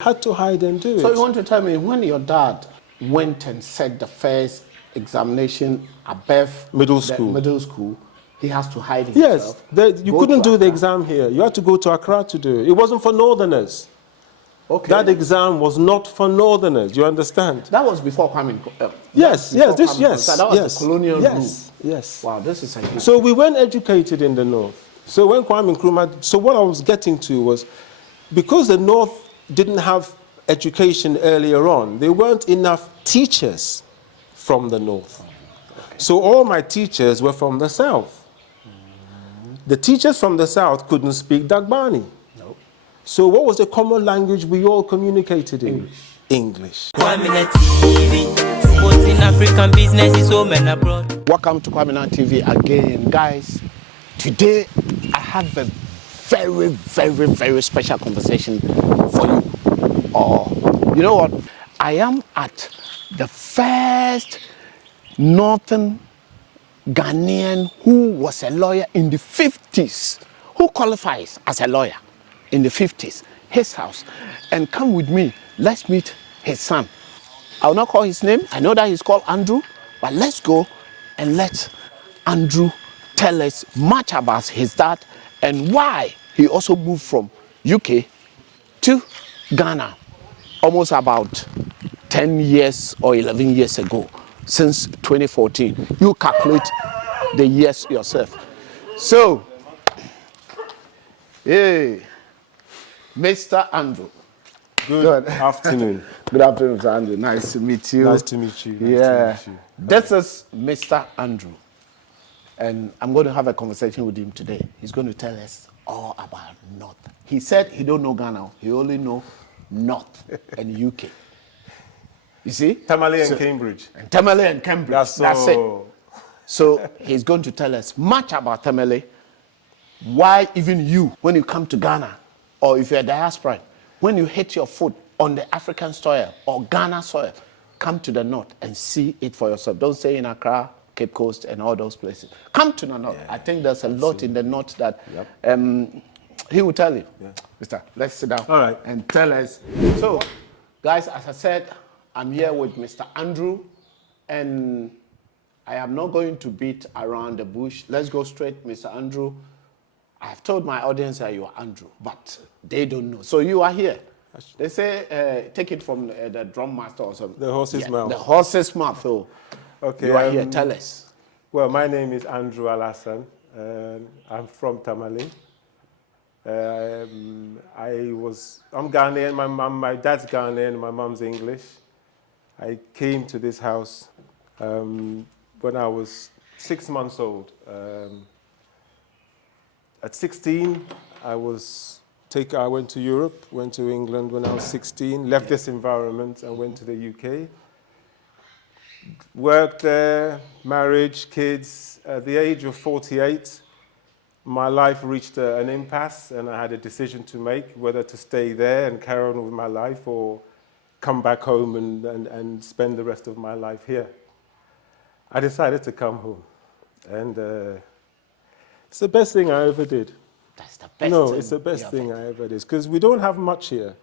Had to hide and do it. So you want to tell me when your dad went and set the first examination above Middle school, he has to hide himself? Yes, you couldn't do the exam here. You had to go to Accra to do it. It wasn't for Northerners. Okay. That exam was not for Northerners. You understand? That was before Kwame. Yes. That was the colonial rule. Yes. Wow, this is a So we weren't educated in the North. So when Kwame Nkrumah, so what I was getting to was, because the North didn't have education earlier on, there weren't enough teachers from the North. Okay. So all my teachers were from the South. The teachers from the South couldn't speak Dagbani. No. So what was the common language we all communicated in? English. African business is home and abroad. Welcome to Kwame TV again, guys. Today I have a very, very, very special conversation for you. You know what? I am at the first Northern Ghanaian who was a lawyer in the 50s, who qualifies as a lawyer in the 50s, his house. And come with me, let's meet his son. I will not call his name. I know that he's called Andrew, but let's go and let Andrew tell us much about his dad and why he also moved from UK to Ghana almost about 10 years or 11 years ago, since 2014. You calculate the years yourself. So, hey, Mr. Andrew. Good afternoon. Good afternoon, Mr. Andrew. Nice to meet you. Nice to meet you. This is Mr. Andrew. And I'm going to have a conversation with him today. He's going to tell us all about North. He said he don't know Ghana. He only know North and UK. You see? Tamale and Cambridge. And Tamale and Cambridge. That's it. So he's going to tell us much about Tamale. Why even you, when you come to Ghana, or if you're a diaspora, when you hit your foot on the African soil or Ghana soil, come to the North and see it for yourself. Don't stay in Accra, Cape Coast, and all those places. Come to the North. Yeah. I think there's a lot in the North that he will tell you. Yeah. Mister, let's sit down and tell us. So, guys, as I said, I'm here with Mr. Andrew, and I am not going to beat around the bush. Let's go straight, Mr. Andrew. I've told my audience that you are Andrew, but they don't know. So you are here. They say, take it from the drum master or something. The horse's mouth. The horse's mouth. So okay, you are here. Tell us. Well, my name is Andrew Alassan. I'm from Tamale. I'm Ghanaian. My dad's Ghanaian. My mom's English. I came to this house when I was 6 months old. At 16, I went to Europe, went to England when I was 16, left this environment and went to the UK. Worked there, marriage, kids. At the age of 48, my life reached an impasse and I had a decision to make, whether to stay there and carry on with my life or come back home and spend the rest of my life here. I decided to come home. And it's the best thing I ever did. That's the best No, it's the best thing I ever did. Because we don't have much here.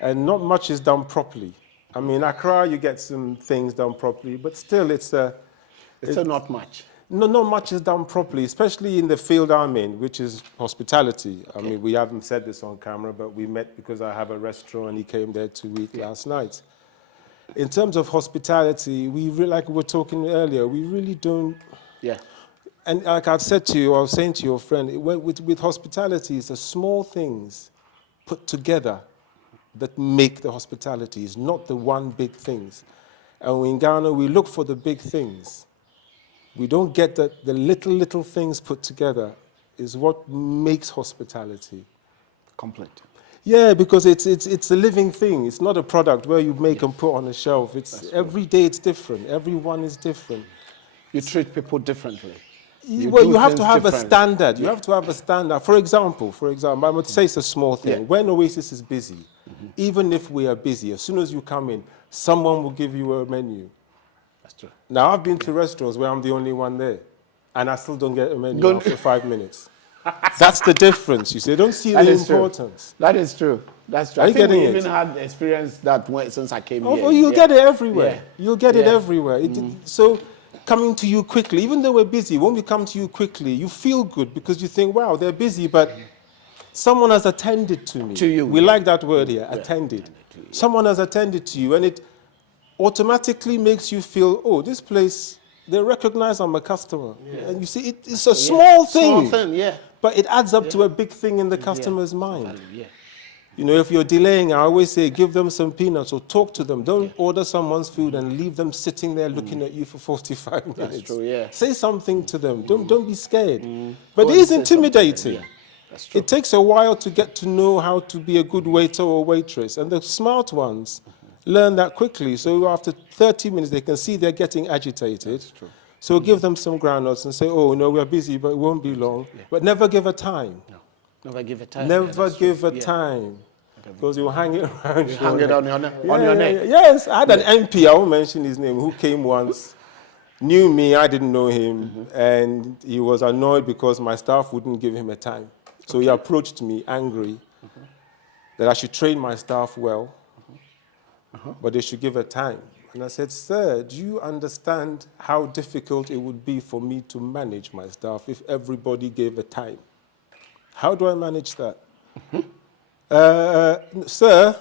And not much is done properly. I mean, Accra, you get some things done properly, but still it's still not much. No, not much is done properly, especially in the field I'm in, which is hospitality. Okay. I mean, we haven't said this on camera, but we met because I have a restaurant and he came there to eat last night. In terms of hospitality, like we were talking earlier, we really don't... Yeah. And like I said to you, I was saying to your friend, with hospitality, it's the small things put together that make the hospitality. It's not the one big things. And in Ghana, we look for the big things. We don't get that the little things put together is what makes hospitality complete. Yeah, because it's a living thing. It's not a product where you make and put on a shelf. It's every day it's different. Everyone is different. You treat people differently. You have to have a standard. You have to have a standard. For example, I would say it's a small thing. Yeah. When Oasis is busy, even if we are busy, as soon as you come in, someone will give you a menu. That's true. Now, I've been to restaurants where I'm the only one there, and I still don't get a menu after 5 minutes. That's the difference. You see, they don't see That the is true. importance. That is true. That's true. Are I you think we getting it? even had experience that since I came Oh, here. well, you'll get it everywhere. Yeah. You'll get it Yeah. everywhere. So coming to you quickly, even though we're busy, when we come to you quickly, you feel good because you think, wow, they're busy, but someone has attended to me. To you, We yeah. like that word here, attended. Attended to you, yeah. Someone has attended to you, and it automatically makes you feel, oh, this place, they recognize I'm a customer. And you see, it's a small thing. Small thing, yeah. But it adds up to a big thing in the customer's mind. Value, yeah. You know, if you're delaying, I always say, give them some peanuts or talk to them. Don't order someone's food and leave them sitting there looking at you for 45 minutes. That's true, yeah. Say something to them. Don't be scared. But Go it and is say intimidating. something, yeah. That's true. It takes a while to get to know how to be a good waiter or waitress. And the smart ones learn that quickly. So after 30 minutes, they can see they're getting agitated. That's true. So give them some groundnuts and say, oh, no, we're busy, but it won't be long. But never give a time. No. Never give a time. Never give a time. Because you'll hang it around You hang it on your, on your neck. Yes, I had an MP, I won't mention his name, who came once, knew me, I didn't know him, and he was annoyed because my staff wouldn't give him a time. So he approached me angry that I should train my staff well, but they should give a time. And I said, sir, do you understand how difficult it would be for me to manage my staff if everybody gave a time? How do I manage that? Sir,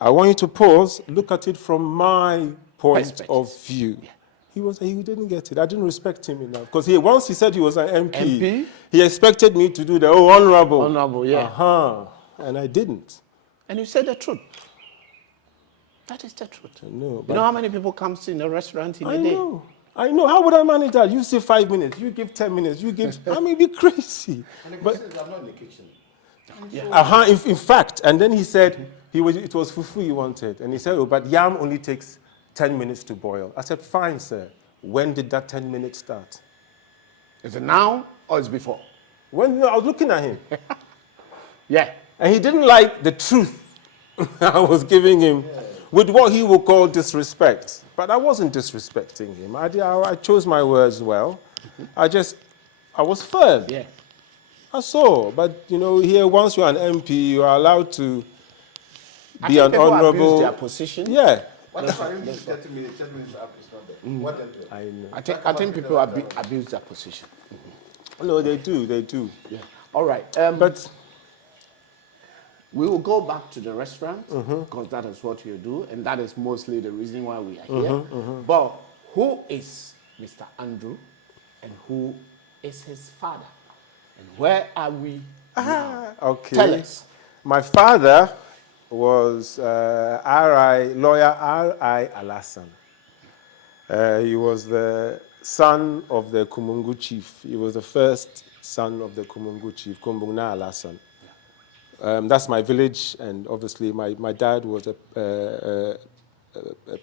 I want you to pause, look at it from my point of view. Yeah. He didn't get it. I didn't respect him enough. Because once he said he was an MP, he expected me to do the, honorable. Honorable, yeah. And I didn't. And you said the truth. That is the truth. I know. You know how many people comes in a restaurant in a day? I know. How would I manage that? You say 5 minutes, you give 10 minutes, you give... I mean, be crazy. But I'm not in the kitchen. Yeah. In fact, and then he said it was fufu he wanted. And he said, oh, but yam only takes 10 minutes to boil. I said, fine, sir. When did that 10 minutes start? Is it now or is it before? When I was looking at him. Yeah. And he didn't like the truth I was giving him with what he would call disrespect. But I wasn't disrespecting him. I chose my words well. I was firm. Yeah. I saw. But, you know, here, once you're an MP, you are allowed to be an honorable... abuse their position. Yeah. What if I didn't 30 minutes? 10 minutes up is not there. What then do? I know. I think people abuse their position. No, they do. Yeah. All right. But we will go back to the restaurant because that is what you do, and that is mostly the reason why we are here. But who is Mr. Andrew, and who is his father, and where are we now? okay. Tell us. My father was lawyer R.I. Alassane. He was the son of the Kumungu chief. He was the first son of the Kumungu chief, Kumbungna Alassane. That's my village, and obviously my dad was a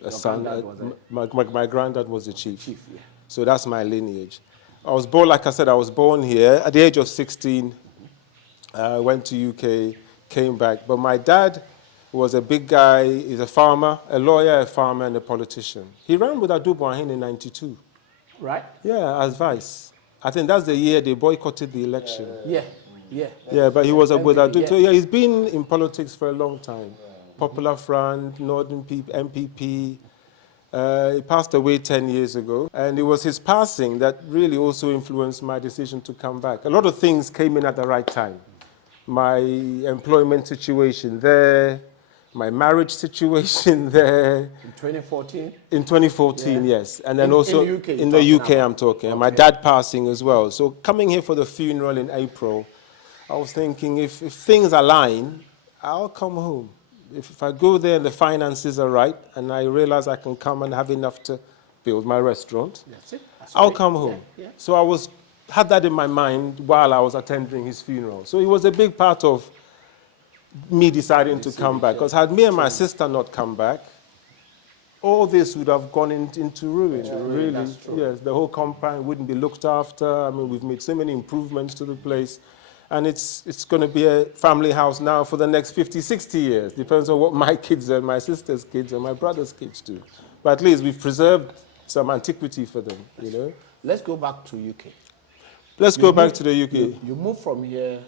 son. My granddad was the chief. Yeah. So that's my lineage. I was born, like I said, I was born here. At the age of 16, went to UK, came back. But my dad was a big guy. He's a farmer, a lawyer, a farmer, and a politician. He ran with Adu Boahin in 92. Right? Yeah, as vice. I think that's the year they boycotted the election. Yeah. But he was with Adu. Yeah. So yeah, he's been in politics for a long time. Popular Front, Northern MPP. He passed away 10 years ago. And it was his passing that really also influenced my decision to come back. A lot of things came in at the right time. My employment situation there, my marriage situation there. In 2014? In 2014, yes. And then also in the UK, I'm talking. And my dad passing as well. So coming here for the funeral in April, I was thinking if things align, I'll come home. If I go there and the finances are right and I realize I can come and have enough to build my restaurant, I'll come home. Yeah. So I had that in my mind while I was attending his funeral. So it was a big part of me deciding to come back. Because had me and my sister not come back, all this would have gone into ruin, really. That's true. Yes, the whole compound wouldn't be looked after. I mean, we've made so many improvements to the place. And it's going to be a family house now for the next 50, 60 years. Depends on what my kids and my sister's kids and my brother's kids do. But at least we've preserved some antiquity for them, you know. Let's go back to UK. Let's go back to the UK. You moved from here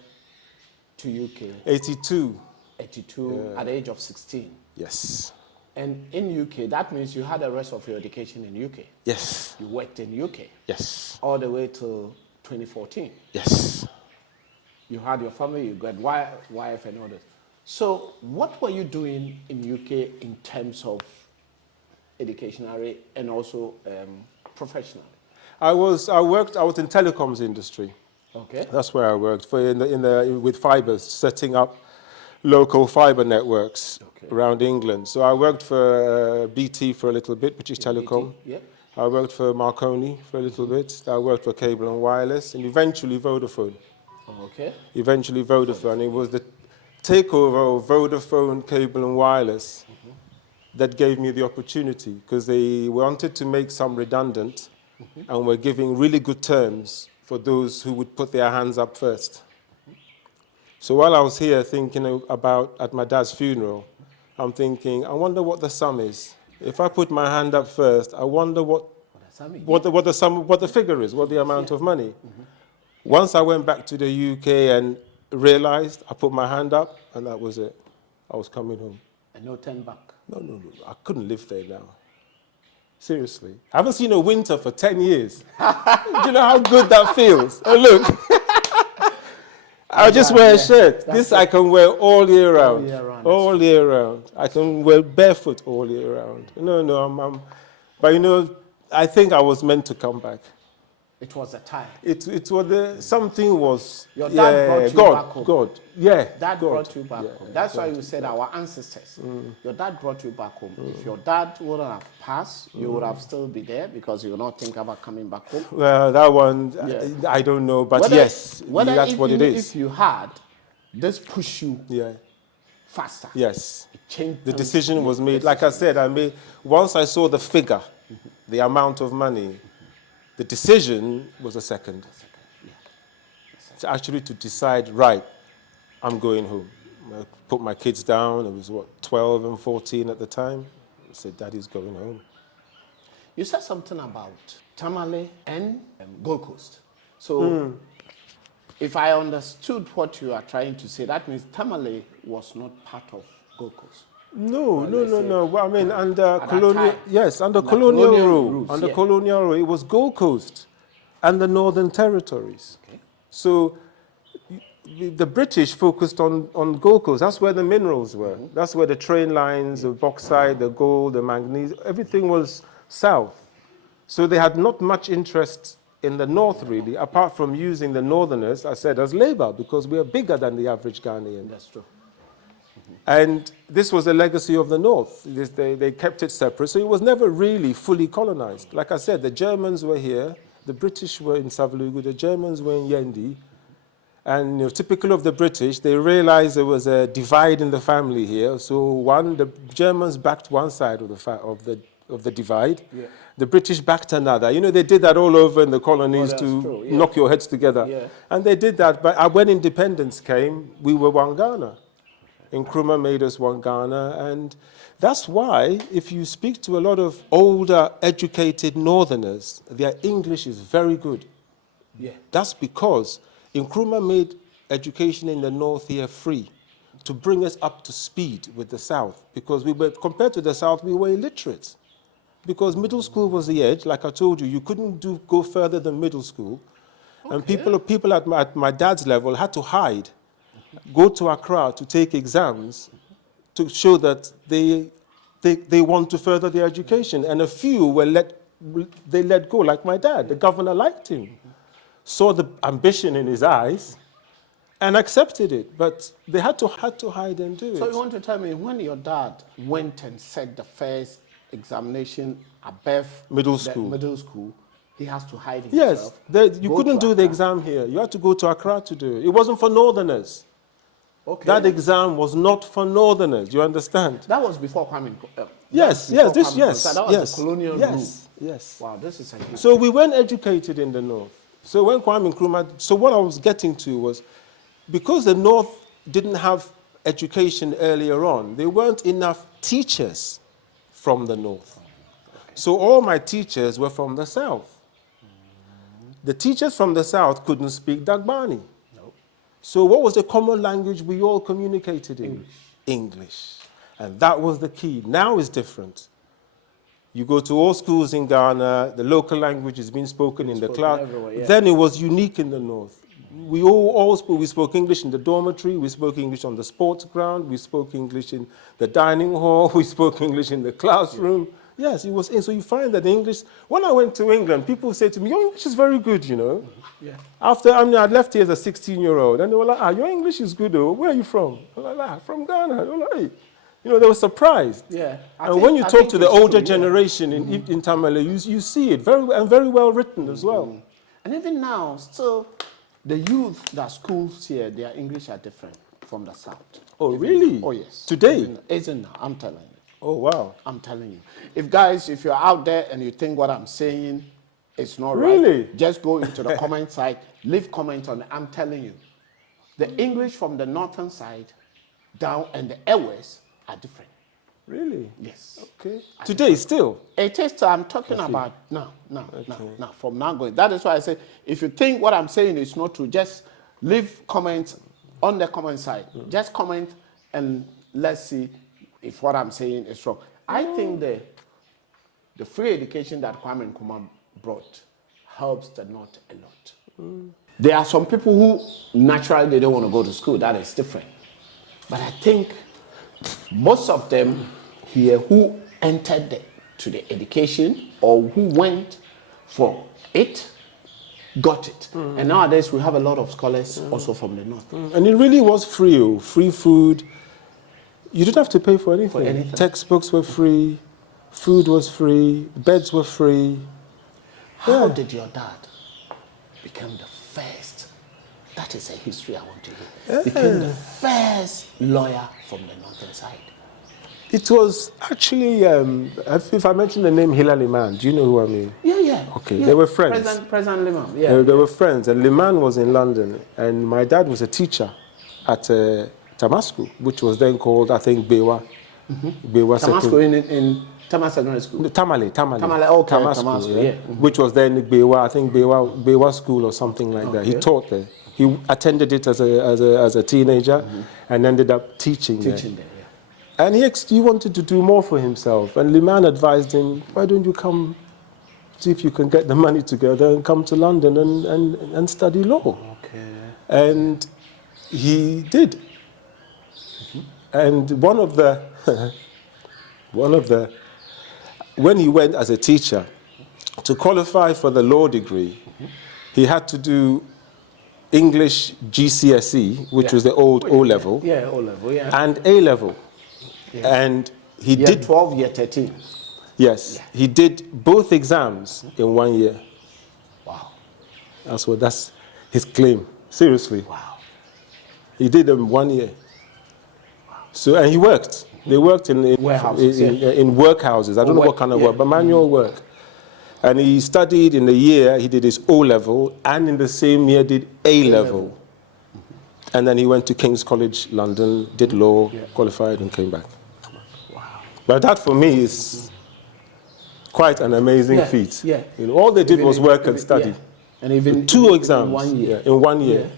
to UK, 82. 82, at the age of 16. Yes. And in UK, that means you had the rest of your education in UK. Yes. You worked in UK. Yes. All the way till 2014. Yes. You had your family, you got wife and all that. So what were you doing in UK in terms of educationally and also professionally? I was in telecoms industry. Okay. That's where I worked with fibers, setting up local fiber networks around England. So I worked for BT for a little bit, British Telecom. BT, yeah. I worked for Marconi for a little bit. I worked for Cable and Wireless, and eventually Vodafone. Okay. Eventually Vodafone. It was the takeover of Vodafone, Cable and Wireless that gave me the opportunity, because they wanted to make some redundant and were giving really good terms for those who would put their hands up first. So while I was here thinking about at my dad's funeral, I'm thinking, I wonder what the sum is. If I put my hand up first, I wonder what the figure is, what the amount of money. Once I went back to the UK and realized, I put my hand up, and that was it. I was coming home. And no turn back. No. I couldn't live there now. Seriously. I haven't seen a winter for 10 years. Do you know how good that feels? Oh, look. I just wear a shirt. This I can wear all year round. All year round. I can wear barefoot all year round. No, but I think I was meant to come back. It was a time. Something was. Your dad brought you back home. God. Yeah. Dad brought you back home. That's God. why you said our ancestors. Your dad brought you back home. If your dad wouldn't have passed, you would have still be there because you would not think about coming back home. Well, that one, I don't know, but yes, that's what it is. If you had, this push you faster. Yes. It changed. The decision was made. Like I said, once I saw the figure, the amount of money, the decision was a second. To actually to decide, right, I'm going home. I put my kids down. It was, 12 and 14 at the time. I said, Daddy's going home. You said something about Tamale and Gold Coast. So if I understood what you are trying to say, that means Tamale was not part of Gold Coast. No. Well, I mean, under At colonial, that time. yes, under Under colonial colonial rule, rules, under yeah. colonial rule, it was Gold Coast and the Northern Territories. Okay. So the British focused on Gold Coast. That's where the minerals were. That's where the train lines, the bauxite, the gold, the manganese, everything was south. So they had not much interest in the north, really, apart from using the northerners, I said, as labor, because we are bigger than the average Ghanaian. That's true. And this was a legacy of the North. They kept it separate, so it was never really fully colonized. Like I said, the Germans were here, the British were in Savalugu, the Germans were in Yendi. And typical of the British, they realized there was a divide in the family here. So the Germans backed one side of the divide. Yeah. The British backed another. They did that all over in the colonies knock your heads together. Yeah. And they did that. But when independence came, we were one Ghana. Nkrumah made us one Ghana, and that's why if you speak to a lot of older, educated Northerners, their English is very good. Yeah. That's because Nkrumah made education in the North here free to bring us up to speed with the South, because compared to the South, we were illiterate. Because middle school was the edge, like I told you, you couldn't go further than middle school. Okay. And people at my dad's level had to hide. Go to Accra to take exams to show that they want to further their education. And a few they let go, like my dad. The governor liked him, saw the ambition in his eyes, and accepted it. But they had to hide and do it. So you want to tell me, when your dad went and set the first examination above middle school, he has to hide himself? Yes, you couldn't do the exam here. You had to go to Accra to do it. It wasn't for Northerners. Okay. That exam was not for Northerners. You understand? That was before Kwame. Yes. That was the colonial rule. Yes. Wow, this is a huge So we weren't educated in the North. So when Kwame Nkrumah, so what I was getting to was, because the North didn't have education earlier on, there weren't enough teachers from the North. Okay. So all my teachers were from the South. the teachers from the south couldn't speak Dagbani. So what was the common language we all communicated in? English. And that was the key. Now it's different. You go to all schools in Ghana, the local language is being spoken in the class. Then it was unique in the north. We we spoke English in the dormitory, we spoke English on the sports ground, we spoke English in the dining hall, we spoke English in the classroom. Yes, it was. So you find that the English, when I went to England, people say to me, your English is very good, you know. After, I left here as a 16-year-old, and they were like, your English is good, though. Where are you from? I'm like, from Ghana. They were like, hey. You know, they were surprised. Yeah. And when you talk to the older generation in Tamale, you see it, very well written as well. And even now, still, the youth that schools here, their English are different from the South. Oh, really? Oh, yes. Today? Isn't now, I'm telling you. Oh, wow. I'm telling you. If you're out there and you think what I'm saying is not Really? right, just go into the comment side, leave comments on it. I'm telling you. The English from the northern side down and the airways are different. Really? Yes. Okay. Today, still? It is, I'm talking about now, from now going. That is why I say, if you think what I'm saying is not true, just leave comments on the comment side. Just comment and let's see if what I'm saying is wrong. I think the free education that Kwame Nkrumah brought helps the North a lot. There are some people who naturally they don't want to go to school. That is different. But I think most of them here who entered to the education or who went for it, got it. And nowadays we have a lot of scholars also from the north. And it really was free, free food. You didn't have to pay for anything. Textbooks were free, food was free, beds were free. How did your dad become the first? That is a history I want to hear. Became the first lawyer from the northern side. It was actually, if I mention the name Hilal Liman, do you know who I mean? Yeah. Okay, yeah. they were friends. President Liman, They were friends, and Liman was in London, and my dad was a teacher at Tamasco, which was then called, I think, Bewa. Bewa Tamasco in Tamale Secondary School? No, Tamale. Okay, Tamasco, yeah. Which was then Bewa, I think Bewa School or something like that. He taught there. He attended it as a teenager and ended up teaching there. And he wanted to do more for himself. And Liman advised him, why don't you come, see if you can get the money together and come to London and study law. Okay. And he did. And one of the, when he went as a teacher, to qualify for the law degree, he had to do English GCSE, which was the old O-level. Yeah, O-level, yeah. And A-level. Yeah. And he did 12, year 13. Yes, he did both exams in 1 year. Wow. That's his claim. Seriously. Wow. He did them 1 year. Wow. So, and he worked. They worked in warehouses, in workhouses. I don't know what kind of work, but manual work. And he studied in the year, he did his O-level, and in the same year did A-level. And then he went to King's College, London, did law, qualified, and came back. Wow. But that for me is quite an amazing feat. Yeah. You know, all they did was work and study. Yeah. And even two exams in 1 year. In 1 year.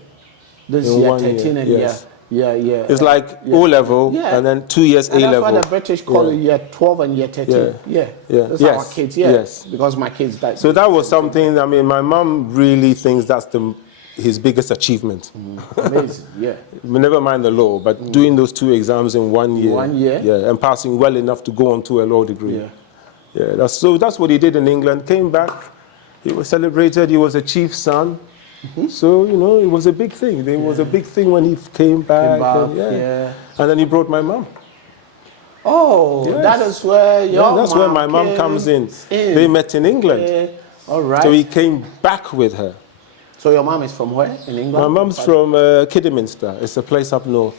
This in year 1 13 year. and Yes. Yeah. It's like O-level and then 2 years and A-level. That's why the British call it year 12 and year 13. Yeah. That's our kids, Yes. Because my kids died. So that was something, I mean, my mom really thinks that's his biggest achievement. Amazing, yeah. Never mind the law, but doing those 2 exams in 1 year. 1 year? Yeah, and passing well enough to go on to a law degree. Yeah, that's what he did in England. Came back, he was celebrated, he was a chief's son. So, you know, it was a big thing. There was a big thing when he came back. And then he brought my mom. Oh, that is where that's where my mom comes in. They met in England. All right. So he came back with her. So your mom is from where in England? My mom's from Kidderminster. It's a place up north.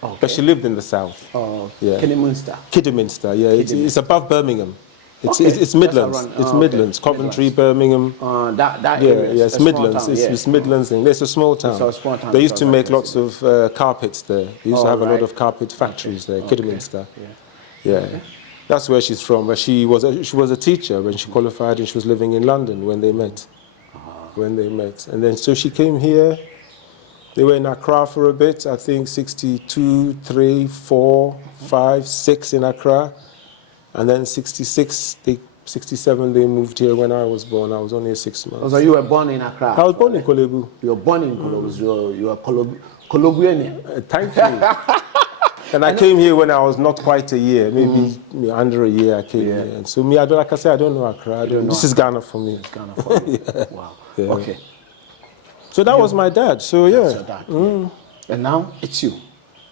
Okay. But she lived in the south. Oh, yeah. Kidderminster. Kidderminster, yeah. It's above Birmingham. It's Midlands. It's Midlands. Coventry, Birmingham. That area. Yeah, it's Midlands. It's Midlands thing. It's a small town. It's a small town. They used to make lots of carpets there. They used to have a lot of carpet factories there, Kidderminster. Yeah. That's where she's from. She was a teacher when she qualified and she was living in London when they met. when they met. And then so she came here. They were in Accra for a bit, I think 62, 3, 4, 5, 6 in Accra. And then 67, they moved here when I was born. I was only 6 months. So you were born in Accra? I was born in Kolebu. You were born in Kolebu. You are Kolobuene. Thank you. And I came here when I was not quite a year, maybe under a year I came here. And so me, like I said, I don't know Accra. This is Ghana for me. It's Ghana for you. Wow. Yeah. Okay. So that was my dad. So yeah. That's your dad. And now it's you.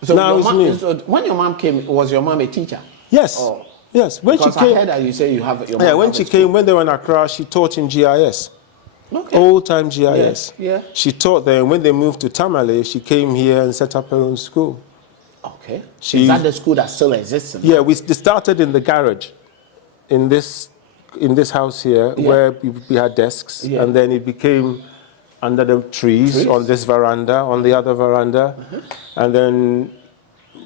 So now it's me. So when your mom came, was your mom a teacher? Yes. Oh. Yes. When Because she came, I heard that you say you have your mom. yeah, when she came, when they were in Accra, she taught in GIS. Okay. Old time GIS. Yeah. She taught there. And when they moved to Tamale, she came here and set up her own school. Okay. Is that the school that still exists? Yeah, we started in the garage, in this house here, where we had desks, and then it became under the trees on this veranda, on the other veranda, and then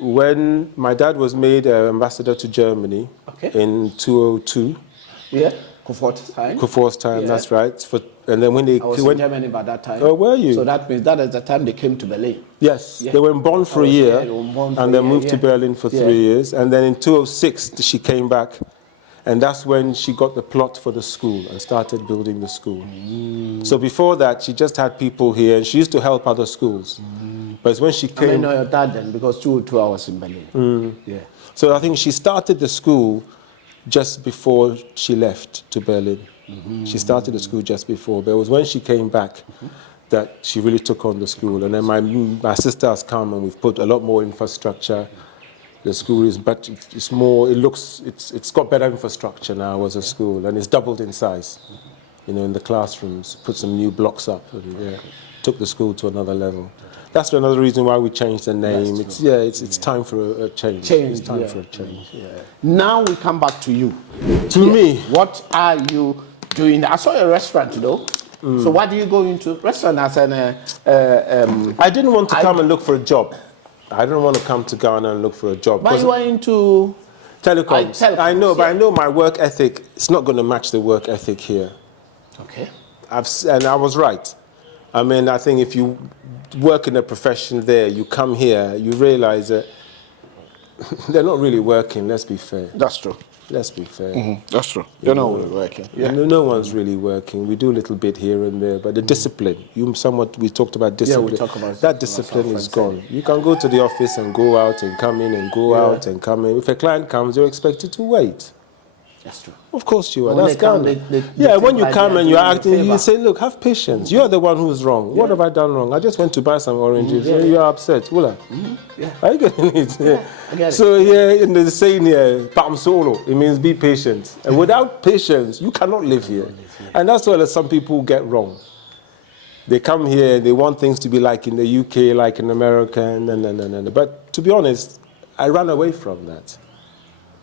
when my dad was made ambassador to Germany in 2002. Yeah. Kufuor's time, that's right. And then when they I was in Germany by that time. Oh, were you? So that means that is the time they came to Berlin. Yes, they were in Bonn for a year, and then moved to yeah. Berlin for 3 years. And then in 2006, she came back, and that's when she got the plot for the school and started building the school. So before that, she just had people here, and she used to help other schools. But it's when she came... I know your dad then, because 2 hours in Berlin. Yeah. So I think she started the school just before she left to Berlin. She started the school just before, but it was when she came back that she really took on the school. And then my sister has come, and we've put a lot more infrastructure. The school is, but it's more, it's got better infrastructure now as a school, and it's doubled in size. You know, in the classrooms, put some new blocks up, and took the school to another level. That's another reason why we changed the name. It's time for a change. It's time for a change. Yeah. Now we come back to you. To me, what are you doing? I saw a restaurant, you know. So what do you go into? Restaurant as an... I didn't want to come and look for a job. I didn't want to come to Ghana and look for a job. But you are into... Telecoms. I know, but I know my work ethic, it's not going to match the work ethic here. Okay. And I was right. I mean, I think if you work in a profession there, you come here, you realize that they're not really working, let's be fair. That's true. Let's be fair. That's true. You're not really working. Yeah. No one's really working. We do a little bit here and there, but the discipline, we talked about discipline. Yeah, we talk about that discipline is gone. You can go to the office and go out and come in and go out and come in. If a client comes, you're expected to wait. That's true. Of course you are. When That's they come, Ghana. When you come and you're acting, you say, look, have patience. You're the one who's wrong. What have I done wrong? I just went to buy some oranges. You're upset. Are you getting it? I get it. So here in the saying here, Pam Solo, it means be patient. And without patience, you cannot live here. And that's what some people get wrong. They come here and they want things to be like in the UK, like in America, and. But to be honest, I ran away from that.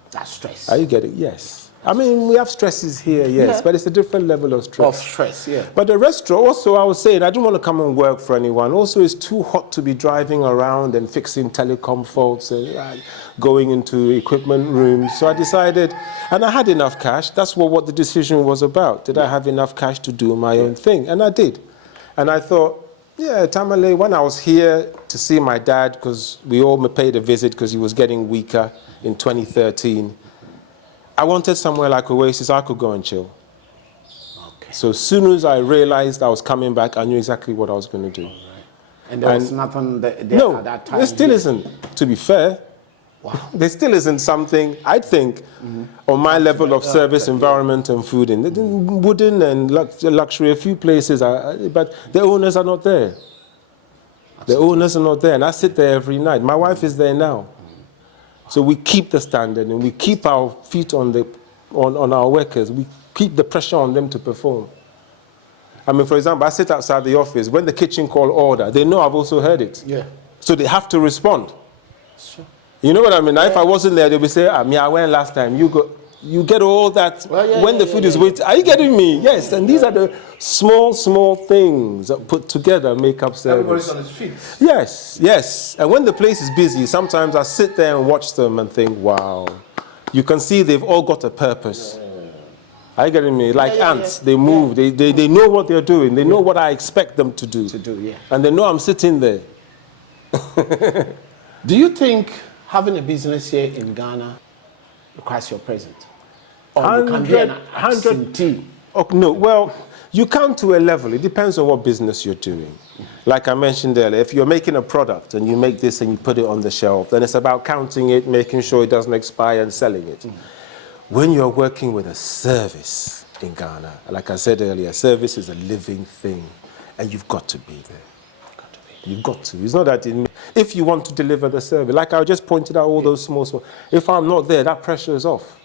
That's stress. Are you getting it? Yes. I mean, we have stresses here, yes, but it's a different level of stress. Of stress, yeah. But the restaurant, also, I was saying, I don't want to come and work for anyone. Also, it's too hot to be driving around and fixing telecom faults and going into equipment rooms. So I decided, and I had enough cash. That's what the decision was about. Did I have enough cash to do my own thing? And I did. And I thought, Tamale, when I was here to see my dad, because we all paid a visit because he was getting weaker in 2013, I wanted somewhere like Oasis I could go and chill. Okay. So as soon as I realized I was coming back, I knew exactly what I was going to do. Right. And there was nothing there at that time? There still isn't, to be fair. Wow. There still isn't something, I think, on my level of service, environment and food. In wooden and luxury, a few places, but the owners are not there. The owners are not there, and I sit there every night. My wife is there now. So we keep the standard and we keep our feet on our workers. We keep the pressure on them to perform. I mean, for example, I sit outside the office. When the kitchen call order, they know I've also heard it. Yeah. So they have to respond. Sure. You know what I mean? Now, if I wasn't there, they would say, I went last time. You get all that when the food is waiting. Are you getting me? Yes. And these are the small things that put together make up service. Everybody's on his feet. Yes. And when the place is busy, sometimes I sit there and watch them and think, wow. You can see they've all got a purpose. Are you getting me? Like yeah, ants, yeah. they move. They know what they're doing. They know what I expect them to do. Yeah. And they know I'm sitting there. Do you think having a business here in Ghana requires your presence? Or you can be an 100. absentee? Oh, no, well, you come to a level. It depends on what business you're doing. Like I mentioned earlier, if you're making a product and you make this and you put it on the shelf, then it's about counting it, making sure it doesn't expire and selling it. When you're working with a service in Ghana, like I said earlier, service is a living thing and you've got to be there. You've got to. It's not that if you want to deliver the service, like I just pointed out all those small, if I'm not there, that pressure is off.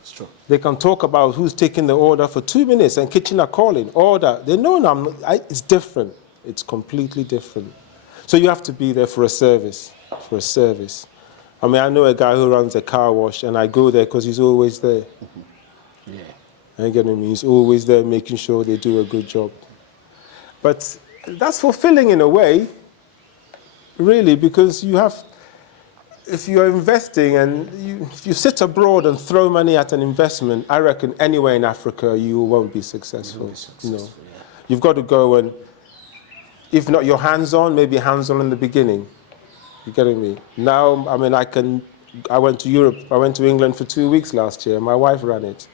It's true. They can talk about who's taking the order for 2 minutes and kitchen are calling, order. They know it's different. It's completely different. So you have to be there for a service, I mean, I know a guy who runs a car wash and I go there because he's always there. Yeah. You get what I mean? He's always there making sure they do a good job. But that's fulfilling in a way, really, because you have, if you're investing and if you sit abroad and throw money at an investment, I reckon anywhere in Africa you won't be successful. No. You've got to go and, if not you're hands-on, maybe hands-on in the beginning. You getting me? Now, I mean, I went to Europe, I went to England for 2 weeks last year. My wife ran it.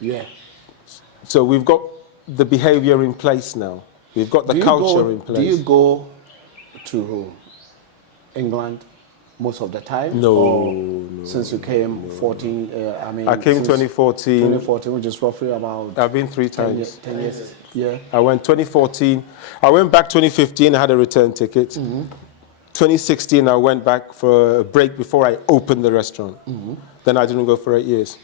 Yeah. So we've got the behavior in place now. We've got the culture in place. Do you go to England most of the time? No. Since you came 14, I came 2014. 2014, which is roughly about I've been 3 times. 10 years. Yeah. I went 2014. I went back 2015. I had a return ticket. 2016, I went back for a break before I opened the restaurant. Then I didn't go for 8 years.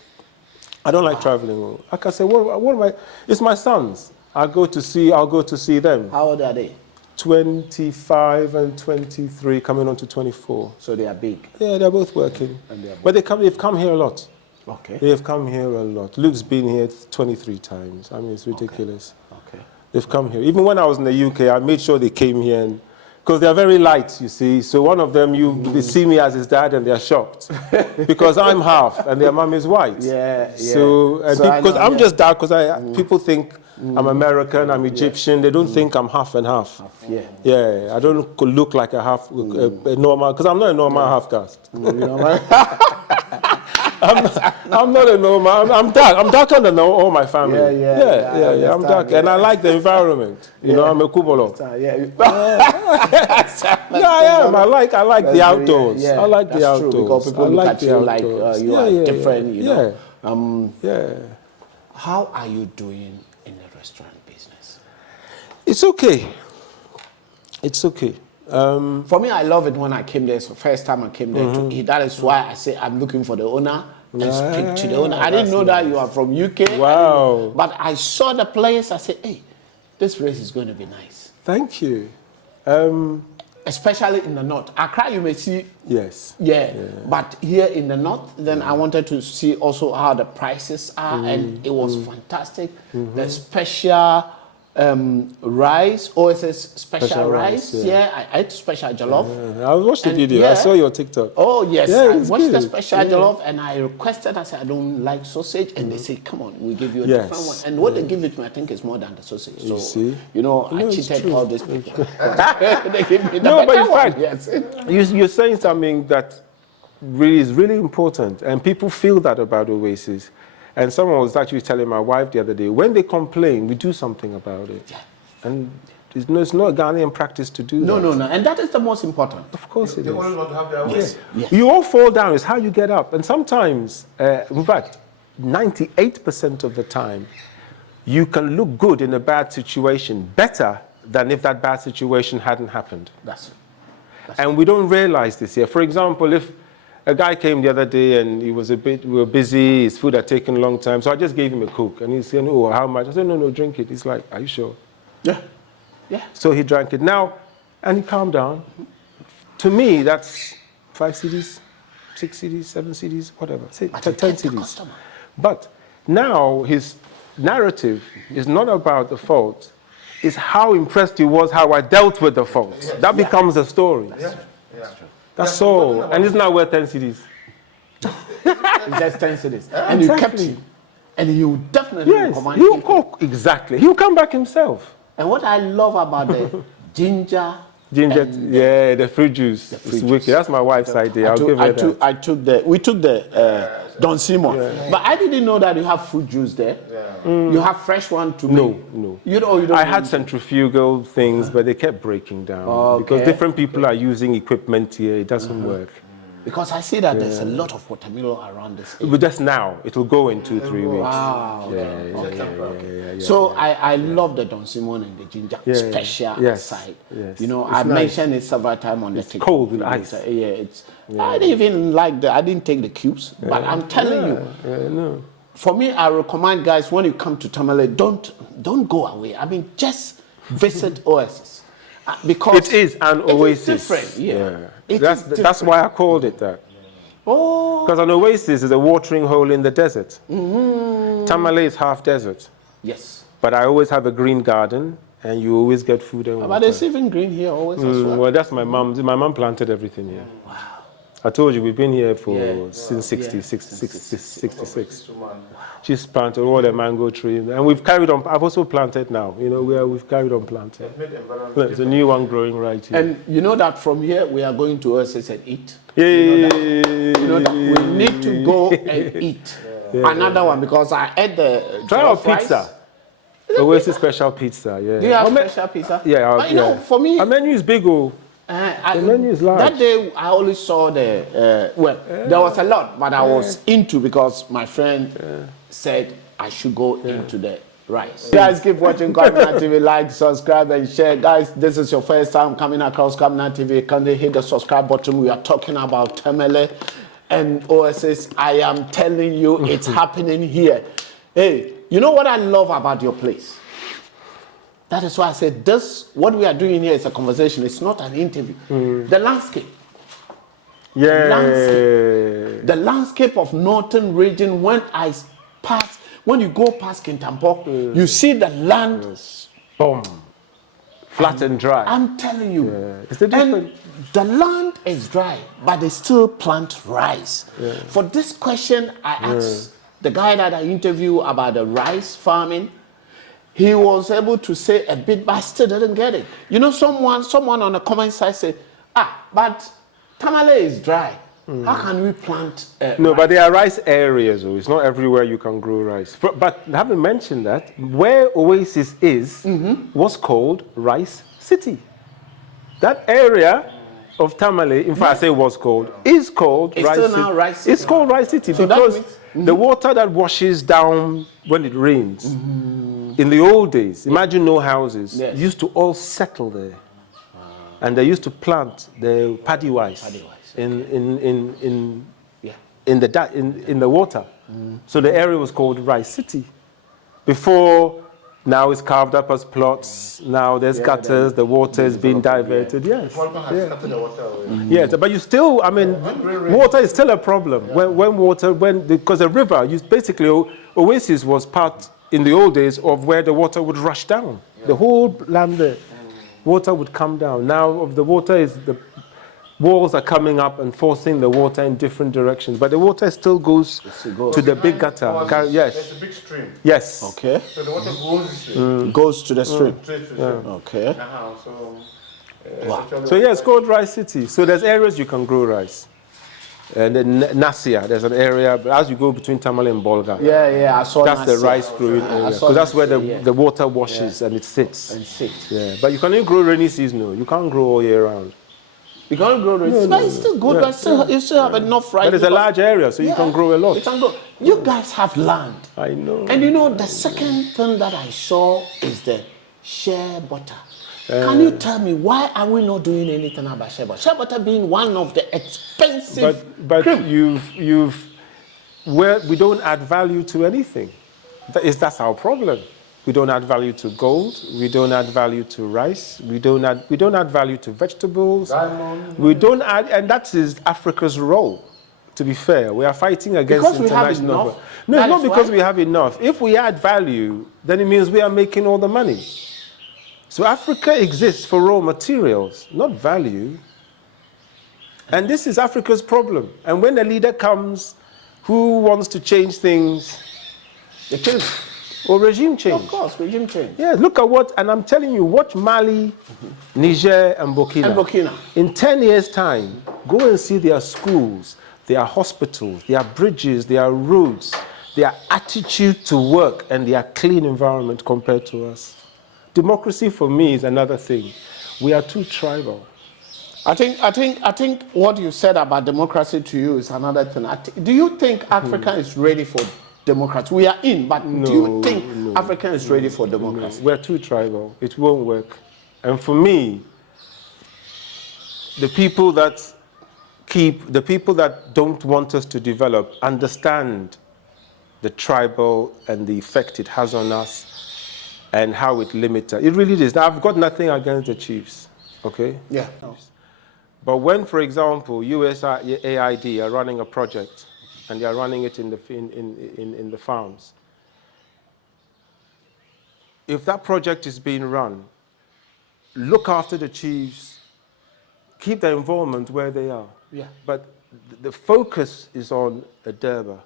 I don't like traveling. Like I said, what am I? It's my sons. I'll go to see them. How old are they? 25 and 23, coming on to 24. So they are big. Yeah, they're both working. But they've come here a lot. Okay. They've come here a lot. Luke's been here 23 times. I mean, it's ridiculous. Okay. They've come here. Even when I was in the UK, I made sure they came here, because they're very light, you see. So one of them, they see me as his dad and they're shocked because I'm half and their mum is white. Yeah. So, because I'm just dark, because people think I'm American, I'm Egyptian. They don't think I'm half and half. Yeah, I don't look like a half, a normal, because I'm not a normal half caste. I'm not a normal. I'm dark. I'm darker than all my family. Yeah. I'm dark, and I like the environment. You know, I'm a Kubolo. I am. I like the outdoors. I like the outdoors. True, because people look at you like you are different. You know. How are you doing in the restaurant business? It's okay. It's okay. For me, I love it when I came there. It's the first time I came there to eat. That is why I say I'm looking for the owner and speak to the owner. I didn't know that you are from UK. Wow. But I saw the place. I said, hey, this place is going to be nice. Thank you. Especially in the north. Accra, you may see. Yes. Yeah. But here in the north, then I wanted to see also how the prices are, and it was fantastic. The special rice, Oasis special rice. Yeah, I ate special jollof. I watched the video. I saw your TikTok. Oh yes, Yeah, I watched good. the special jollof, and I requested. I said I don't like sausage, and they say, "Come on, we give you a different one." And what they give it to me, I think, is more than the sausage. So You see? you know, I it's cheated true. all these people. They give me the No, but better in one. fact, Yes. you're saying something that really is really important, and people feel that about Oasis. And someone was actually telling my wife the other day, when they complain, we do something about it. Yeah. And it's not a Ghanaian practice to do that. No. And that is the most important. Of course it They is. all want to have their way. Yes. You all fall down. It's how you get up. And sometimes, in fact, 98% of the time, you can look good in a bad situation better than if that bad situation hadn't happened. That's And we don't realize this here. For example, if a guy came the other day and we were busy, his food had taken a long time, so I just gave him a Coke. And he's saying, oh, how much? I said, no, drink it. He's like, are you sure? Yeah. So he drank it. Now, and he calmed down. To me, that's 5 CDs, 6 CDs, 7 CDs, whatever. Say 10 CDs. But now his narrative is not about the fault. It's how impressed he was, how I dealt with the fault. That becomes a story. That's all. And it's not worth 10 CDs. It's just 10 cities. And you kept it. And you definitely Yes, recommend he'll people. cook, exactly. He'll come back himself. And what I love about the ginger, Ginger, and yeah, the fruit juice. fruit It's wicked. juice. That's my wife's idea. I'll give her that. We took the Don Simon, but I didn't know that you have fruit juice there. You have fresh one to No, make. no. You don't. I had centrifugal things, but they kept breaking down because different people are using equipment here. It doesn't work. Because I see that there's a lot of watermelon around this area. But just now, it'll go in 2-3 weeks. Wow. Yeah. So I love the Don Simon and the ginger special side. Yes. You know, It's I nice. mentioned it several times on the TikTok. Cold with ice. I didn't even like I didn't take the cubes, but I'm telling you, for me, I recommend guys when you come to Tamale, don't go away. I mean, just visit Oasis. Because it is an oasis. It is different, yeah. That's why I called it that. Oh. Because an oasis is a watering hole in the desert. Tamale is half desert. Yes. But I always have a green garden, and you always get food and water. But there's even green here always as well. Well, that's my mom. My mom planted everything here. Wow. I told you, we've been here since 66. She's planted all the mango trees, and we've carried on. I've also planted now. You know, we've carried on planting. There's a new one growing right here. And you know that from here we are going to Oasis and eat. You know that we need to go and eat. Another one because I ate the try our pizza. Oasis special pizza. Yeah. Do you have special pizza? Yeah. But you know, for me, our menu is big. The menu is large. That day I only saw there was a lot, but I was into because my friend said I should go into the rice. Guys, keep watching Kamina TV, like, subscribe, and share. Guys, this is your first time coming across Kamina TV. Can they hit the subscribe button? We are talking about Tamale and Oasis. I am telling you, it's happening here. Hey, you know what I love about your place? That is why I said what we are doing here is a conversation. It's not an interview. The landscape. The landscape of northern region. When you go past Kintampo, you see the land. Boom. Flat and dry. I'm telling you. It's the different. And the land is dry, but they still plant rice. For this question, I asked the guy that I interviewed about the rice farming. He was able to say a bit, but I still didn't get it. You know, someone on the comment side said, but Tamale is dry. How can we plant rice? But there are rice areas. It's not everywhere you can grow rice. But having mentioned that, where Oasis is was called Rice City. That area of Tamale, in fact, I say was called, is called Rice City. Rice City. It's called Rice City because the water that washes down when it rains, in the old days, imagine no houses, used to all settle there. And they used to plant the paddy rice in the water. So the area was called Rice City. Before, now it's carved up as plots. Now there's gutters, the water is being diverted. Yes. Yes, but you still, water is still a problem. Because the river, basically, Oasis was part in the old days of where the water would rush down. The whole land there, water would come down. Now the water the walls are coming up and forcing the water in different directions. But the water still goes to the big gutter. Yes. There's a big stream. Yes. Okay. So the water goes goes to the stream. Okay. So yeah, it's called Rice City. So there's areas you can grow rice. And then Nasia, there's an area, but as you go between Tamale and Bolga, I saw that's Nasia. the rice growing area. Because that's where the water washes and it sits. Yeah, but you can only grow rainy season. You can't grow all year round. You can't grow rice, but it's still good. But you still have enough rice. But it's a large area, so you can grow a lot. You can grow. You guys have land. I know. And you know the second thing that I saw is the shea butter. Can you tell me why are we not doing anything about shea butter? Shea butter being one of the expensive. But we don't add value to anything. That's our problem. We don't add value to gold. We don't add value to rice. We don't add value to vegetables. Diamond. We don't add, and that is Africa's role. To be fair, we are fighting against international. No, it's not because we have enough. If we add value, then it means we are making all the money. So Africa exists for raw materials, not value. And this is Africa's problem. And when a leader comes who wants to change things, The change. or regime change. Of course, regime change. Yeah, look at what, and I'm telling you, watch Mali, Niger, and Burkina. And Burkina. In 10 years' time, go and see their schools, their hospitals, their bridges, their roads, their attitude to work, and their clean environment compared to us. Democracy for me is another thing. We are too tribal. I think what you said about democracy to you is another thing. Do you think Africa is ready for democracy? We are in, but do you think Africa is ready for democracy? We're too tribal. It won't work. And for me, the people that don't want us to develop understand the tribal and the effect it has on us and how it limits us. It really is. Now, I've got nothing against the chiefs, okay? Yeah. But when, for example, USAID are running a project and they are running it in the farms, if that project is being run, look after the chiefs, keep their involvement where they are. Yeah. But the focus is on a Durban.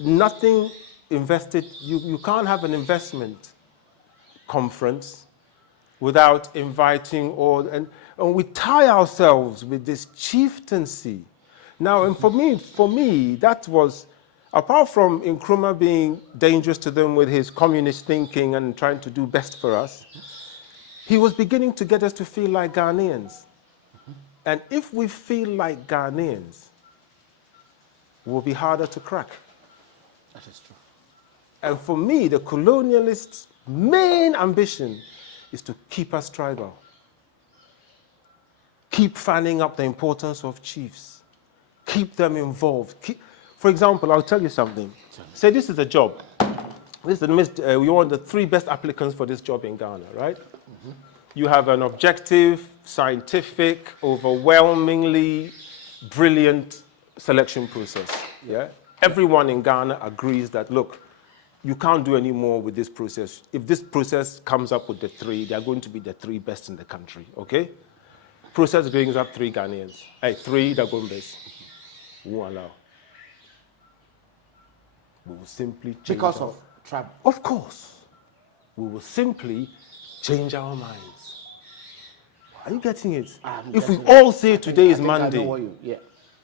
Nothing invested, you can't have an investment conference without inviting all, and we tie ourselves with this chieftaincy. Now, and for me, that was, apart from Nkrumah being dangerous to them with his communist thinking and trying to do best for us, he was beginning to get us to feel like Ghanaians. And if we feel like Ghanaians, we'll be harder to crack. That is true. And for me, the colonialists' main ambition is to keep us tribal. Keep fanning up the importance of chiefs. Keep them involved. For example, I'll tell you something. Say this is a job. This is we want the 3 best applicants for this job in Ghana, right? Mm-hmm. You have an objective, scientific, overwhelmingly brilliant selection process. Yeah? Everyone in Ghana agrees that, look, you can't do any more with this process. If this process comes up with the 3, they're going to be the 3 best in the country, okay? Process brings up 3 Ghanaians. 3 Dagombes. We won't allow. We will simply change Because of tribal? Of course. We will simply change our minds. Are you getting it? If we all say today is Monday,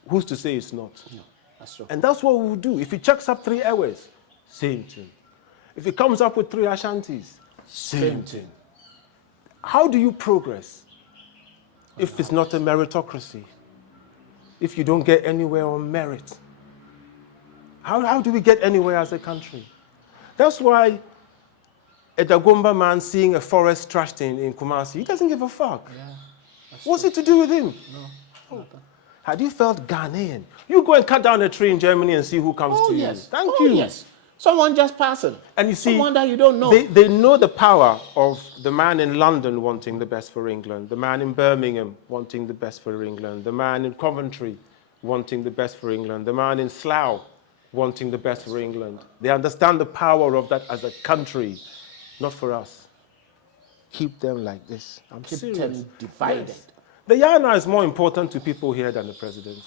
who's to say it's not? No, that's true. And that's what we will do. If he checks up 3 hours, same thing. If he comes up with 3 Ashantis, same thing. How do you progress if it's not a meritocracy? If you don't get anywhere on merit? How do we get anywhere as a country? That's why a Dagomba man seeing a forest trashed in Kumasi, he doesn't give a fuck. Yeah, what's it to do with him? No. Oh. Had you felt Ghanaian, you go and cut down a tree in Germany and see who comes to you. Thank you. Yes. Someone just passing. And you see, someone that you don't know. They know the power of the man in London wanting the best for England, the man in Birmingham wanting the best for England, the man in Coventry wanting the best for England, the man in Slough wanting the best for England. They understand the power of that as a country, not for us. Keep them like this. I'm Keep serious. them divided. Yes. The Yana is more important to people here than the president.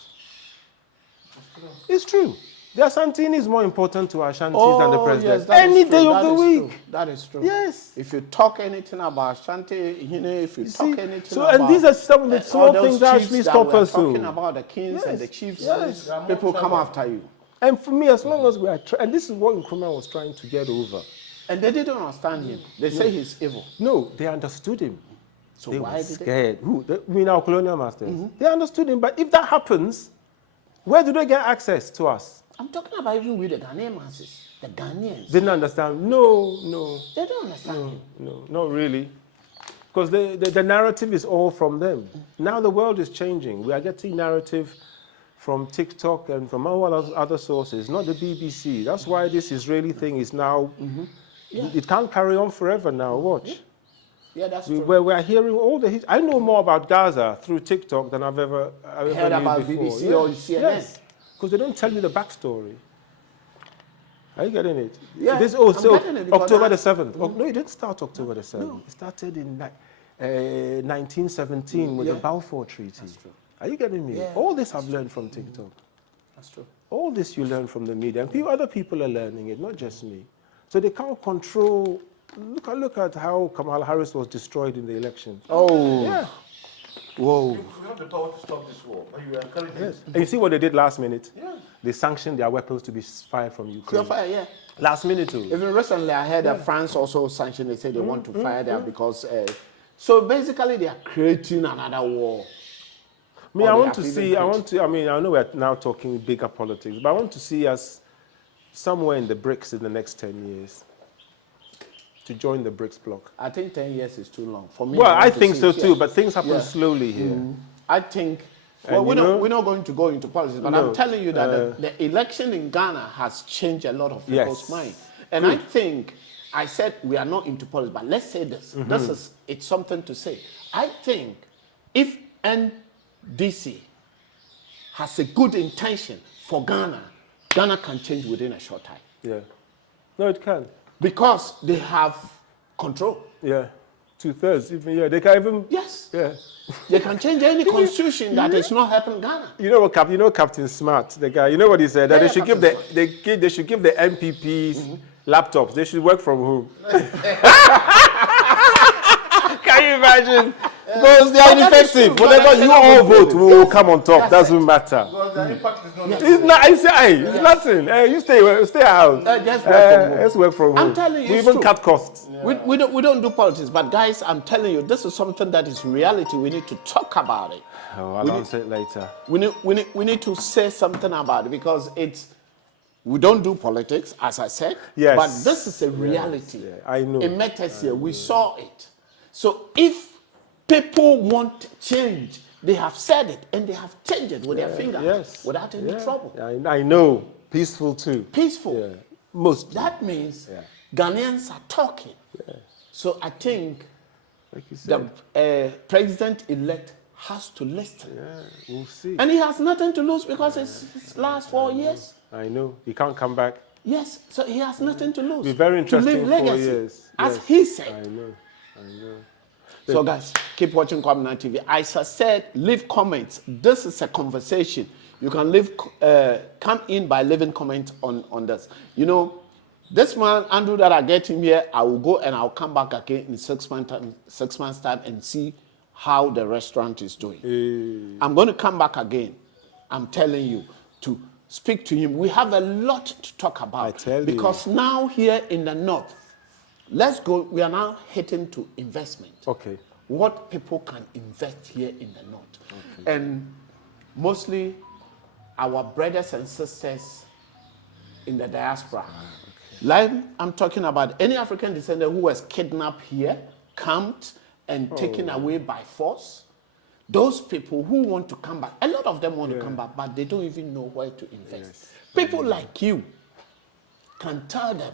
It's true. The Asantini is more important to Ashantis than the president. Yes, any day of the week. True. That is true. Yes. If you talk anything about Ashanti, if you talk anything about... And these are some of the small things that actually stop us. Talking about the kings and the chiefs, people come after you. And for me, as long as we are... and this is what Nkrumah was trying to get over. And they didn't understand him. They say he's evil. No, they understood him. So they why were did scared. Who? Our colonial masters. They understood him. But if that happens, where do they get access to us? I'm talking about even with the Ghanaian masses. The Ghanaians. Didn't understand. No. They don't understand him. No, not really. Because the narrative is all from them. Now the world is changing. We are getting narrative from TikTok and from all other sources, not the BBC. That's why this Israeli thing is now, it can't carry on forever now. Watch. Yeah, that's true. We are hearing all the I know more about Gaza through TikTok than I've ever heard about before. BBC or CNN. Yes, because they don't tell you the backstory. Are you getting it? Yeah, October the 7th. No, it didn't start October the 7th. No. It started in 1917 with the Balfour Treaty. That's true. Are you getting me? Yeah, all this I've learned from TikTok. That's true. All this you learn from the media, and other people are learning it, not just me. So they can't control. Look at how Kamala Harris was destroyed in the election. Oh. Yeah. Whoa. You have the power to stop this war, but you are encouraging Yes. it. And you see what they did last minute? Yes. They sanctioned their weapons to be fired from Ukraine. Fire, yeah. Last minute too. Even recently, I heard that France also sanctioned. They said they want to fire them because. So basically, they are creating another war. I mean, I know we're now talking bigger politics, but I want to see us somewhere in the BRICS in the next 10 years to join the BRICS bloc. I think 10 years is too long for me. Well, I think so too, but things happen slowly here. I think. Well, we're not going to go into politics, but I'm telling you that the election in Ghana has changed a lot of people's minds. And I think, I said we are not into politics, but let's say this. It's something to say. I think if NDC has a good intention for Ghana, Ghana can change within a short time. Yeah. No, it can. Because they have control. Yeah. 2/3, even, yeah. They can even... Yes. Yeah. They can change any constitution that is not helping Ghana. You know what, Captain Smart, the guy, you know what he said? That they should give the MPPs laptops. They should work from home. Can you imagine? Because they are ineffective. Whatever you all vote will come on top. Doesn't matter. Because the impact is not It's not. It's nothing. You stay out. Let's work from home. I'm telling you, we it's even true. cut costs. We don't do politics, but guys, I'm telling you, this is something that is reality. We need to talk about it. Oh, I'll answer it later. We need to say something about it because we don't do politics, as I said. Yes. But this is a reality. Yes, yeah, I know. It met us here. We saw it. So if people want change, they have said it and they have changed it with their finger without any trouble. I know. Peaceful too. Peaceful. Yeah. Most. That means Ghanaians are talking. Yeah. So I think Like you said. the president-elect has to listen. Yeah, we'll see. And he has nothing to lose because it's his last 4 years. I know. He can't come back. Yes, so he has nothing to lose. Be very interesting to leave 4 legacy, years. as Yes. he said. I know. So guys, keep watching Communal TV. As I said, leave comments. This is a conversation. You can come in by leaving comments on this. You know, this man, Andrew, that I get him here, I will go and I'll come back again in 6 months time and see how the restaurant is doing. I'm going to come back again. I'm telling you, to speak to him. We have a lot to talk about. I tell you. Because now here in the north, let's go. We are now heading to investment. Okay. What people can invest here in the north. Okay. And mostly our brothers and sisters in the diaspora. Like I'm talking about any African descendant who was kidnapped here, camped, and taken away by force. Those people who want to come back, a lot of them want to come back, but they don't even know where to invest. People like you can tell them.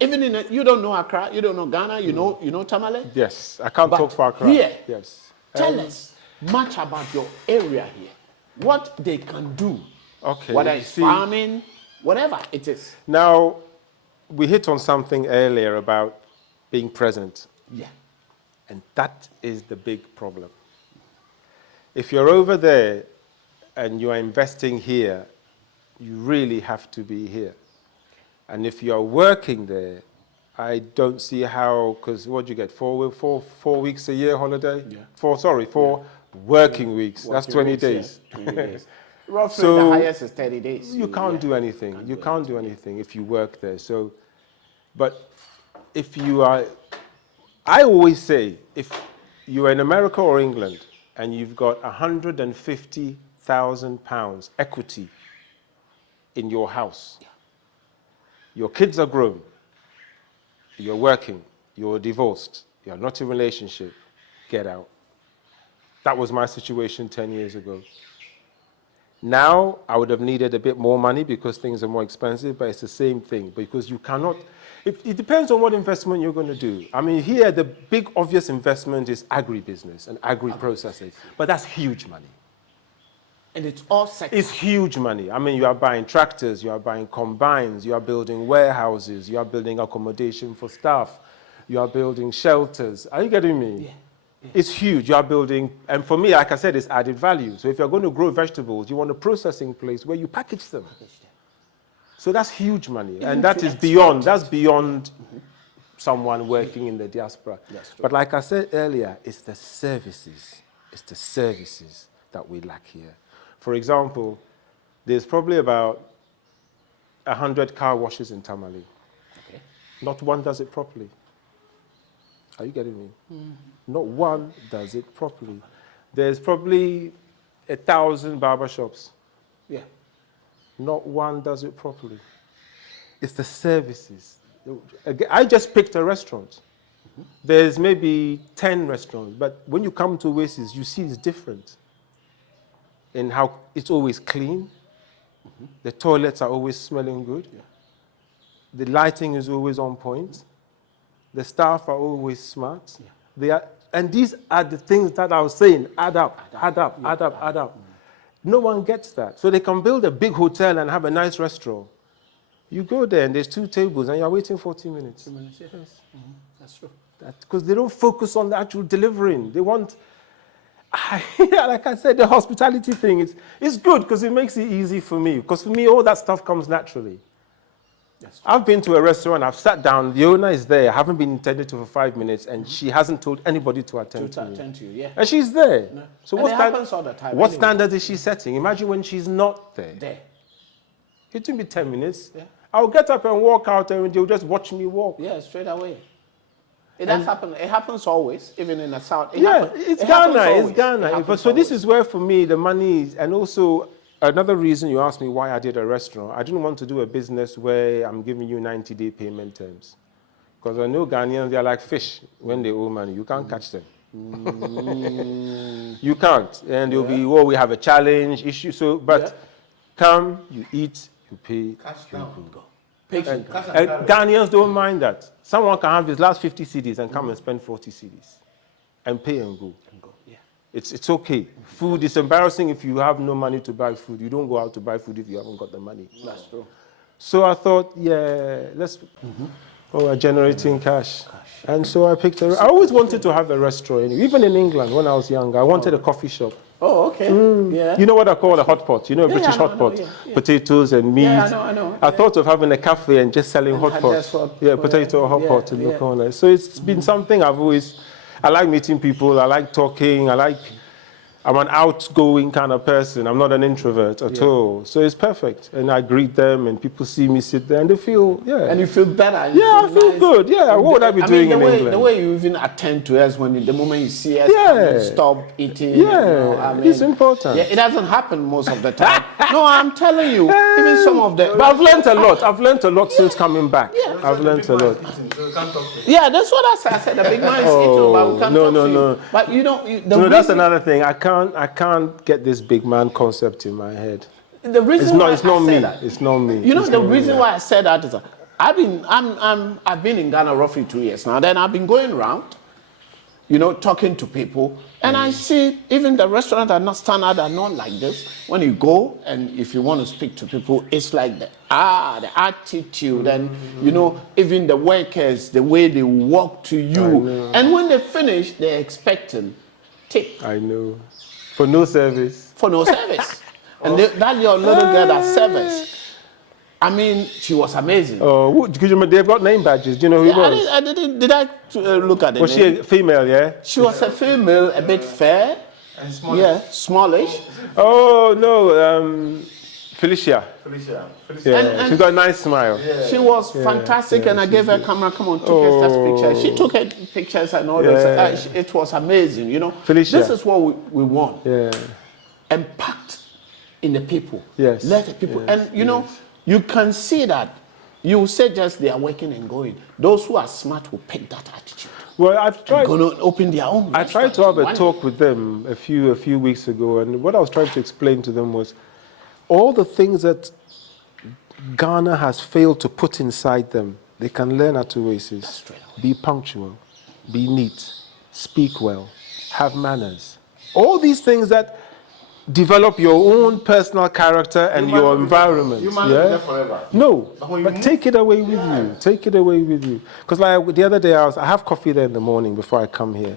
Even you don't know Accra, you don't know Ghana, you know Tamale. Yes, I can't talk for Accra. Here, yes. Tell us much about your area here, what they can do. Okay. Whether it's farming, whatever it is. Now, we hit on something earlier about being present. Yeah. And that is the big problem. If you're over there and you are investing here, you really have to be here. And if you are working there, I don't see how, because what do you get, four weeks a year holiday? Yeah. Four working weeks. That's 20 days. Yeah, 20 days. Roughly So the highest is 30 days. You can't do anything. You can't do anything if you work there. So, but if you are, I always say, if you are in America or England and you've got £150,000 equity in your house, your kids are grown, you're working, you're divorced, you're not in a relationship, get out. That was my situation 10 years ago. Now, I would have needed a bit more money because things are more expensive, but it's the same thing because you cannot, it depends on what investment you're going to do. I mean, here, the big obvious investment is agribusiness and agri-processing, but that's huge money. And it's all sector. It's huge money. I mean, you are buying tractors, you are buying combines, you are building warehouses, you are building accommodation for staff, you are building shelters. Are you getting me? Yeah. It's huge. You are building, and for me, like I said, it's added value. So if you're going to grow vegetables, you want a processing place where you package them. So that's huge money, and that is beyond. That's beyond someone working in the diaspora. But like I said earlier, it's the services. It's the services that we lack here. For example, there's probably about 100 car washes in Tamale. Okay. Not one does it properly. Are you getting me? Not one does it properly. There's probably 1,000 barbershops. Yeah. Not one does it properly. It's the services. I just picked a restaurant. There's maybe 10 restaurants, but when you come to Oasis, you see it's different in how it's always clean. The toilets are always smelling good. The lighting is always on point. The staff are always smart. And these are the things that I was saying, add up. No one gets that. So they can build a big hotel and have a nice restaurant. You go there and there's 2 tables and you're waiting 40 minutes. 2 minutes, yes. That's true. Because they don't focus on the actual delivering. They want, like I said, the hospitality thing, it's good because it makes it easy for me. Because for me, all that stuff comes naturally. I've been to a restaurant, I've sat down, the owner is there, I haven't been attended to for 5 minutes, and she hasn't told anybody to attend to me. Attend to you, yeah. And she's there. No. So and what, happens all the time what anyway. standard is she setting? Imagine when she's not there. There. It took me 10 minutes. Yeah. I'll get up and walk out and they'll just watch me walk. Yeah, straight away. It does happen. It happens always, even in the South. It's Ghana. But so this is where, for me, the money is, and also another reason you asked me why I did a restaurant. I didn't want to do a business where I'm giving you 90-day payment terms. Because I know Ghanaians, they're like fish when they owe money. You can't catch them. You can't. And they'll be, we have a challenge, issue. So, but come, you eat, you pay, Cash down. go. And Ghanaians don't mind that. Someone can have his last 50 cedis and come and spend 40 cedis and pay and go. Yeah. It's okay. Food is embarrassing if you have no money to buy food. You don't go out to buy food if you haven't got the money. That's true. So I thought, we're generating cash. And so I picked I always wanted to have a restaurant. Even in England, when I was younger, I wanted a coffee shop. Oh, okay. Yeah. You know what I call a hot pot? You know, a British hot pot? Potatoes and meat. Yeah, I know. I thought of having a cafe and just selling hot pots. Potato hot pot in the corner. So it's been something I like meeting people, I like talking, I'm an outgoing kind of person. I'm not an introvert at all. So it's perfect. And I greet them and people see me sit there and they feel, And you feel better. I feel good. Yeah, what would I be doing in England? The way you even attend to us the moment you see us, you stop eating. Yeah, it's important. Yeah, it doesn't happen most of the time. No, I'm telling you, even some of the... But I've learned a lot. I've learned a lot since coming back. Yeah. I've learned a lot. Yeah, that's what I said. I said the big man is eating, but we can't talk to you. But you know... that's another thing. I can't get this big man concept in my head. The reason it's not me. It's not me. You know, the reason why I said that is I've been in Ghana roughly 2 years now. Then I've been going around, talking to people, and I see even the restaurants are not standard, are not like this. When you go and if you want to speak to people, it's like the attitude and even the workers, the way they walk to you, and when they finish, they're expecting tip. I know. For no service. And that your little girl that serves. I mean, she was amazing. Oh, they've got name badges. Do you know who it was? Did I look at it? Was she a female, yeah? She was a female, a bit fair. And smallish. Yeah, smallish. Oh, no, Felicia. Yeah, and she's got a nice smile. Yeah. She was fantastic, and I gave her a camera. Come on, take us pictures. She took her pictures and all this. It was amazing, Felicia. This is what we want. Yeah. Impact in the people. Yes. Let the people. And you can see that. You say just they are working and going. Those who are smart will pick that attitude. Well, I've tried. Going to open their own. I tried to have a talk with them a few weeks ago, and what I was trying to explain to them was all the things that Ghana has failed to put inside them. They can learn at Oasis. Be punctual, be neat, speak well, have manners. All these things that develop your own personal character and your environment. You might live there forever. No, but take it away with you. Take it away with you. Because like the other day, I have coffee there in the morning before I come here.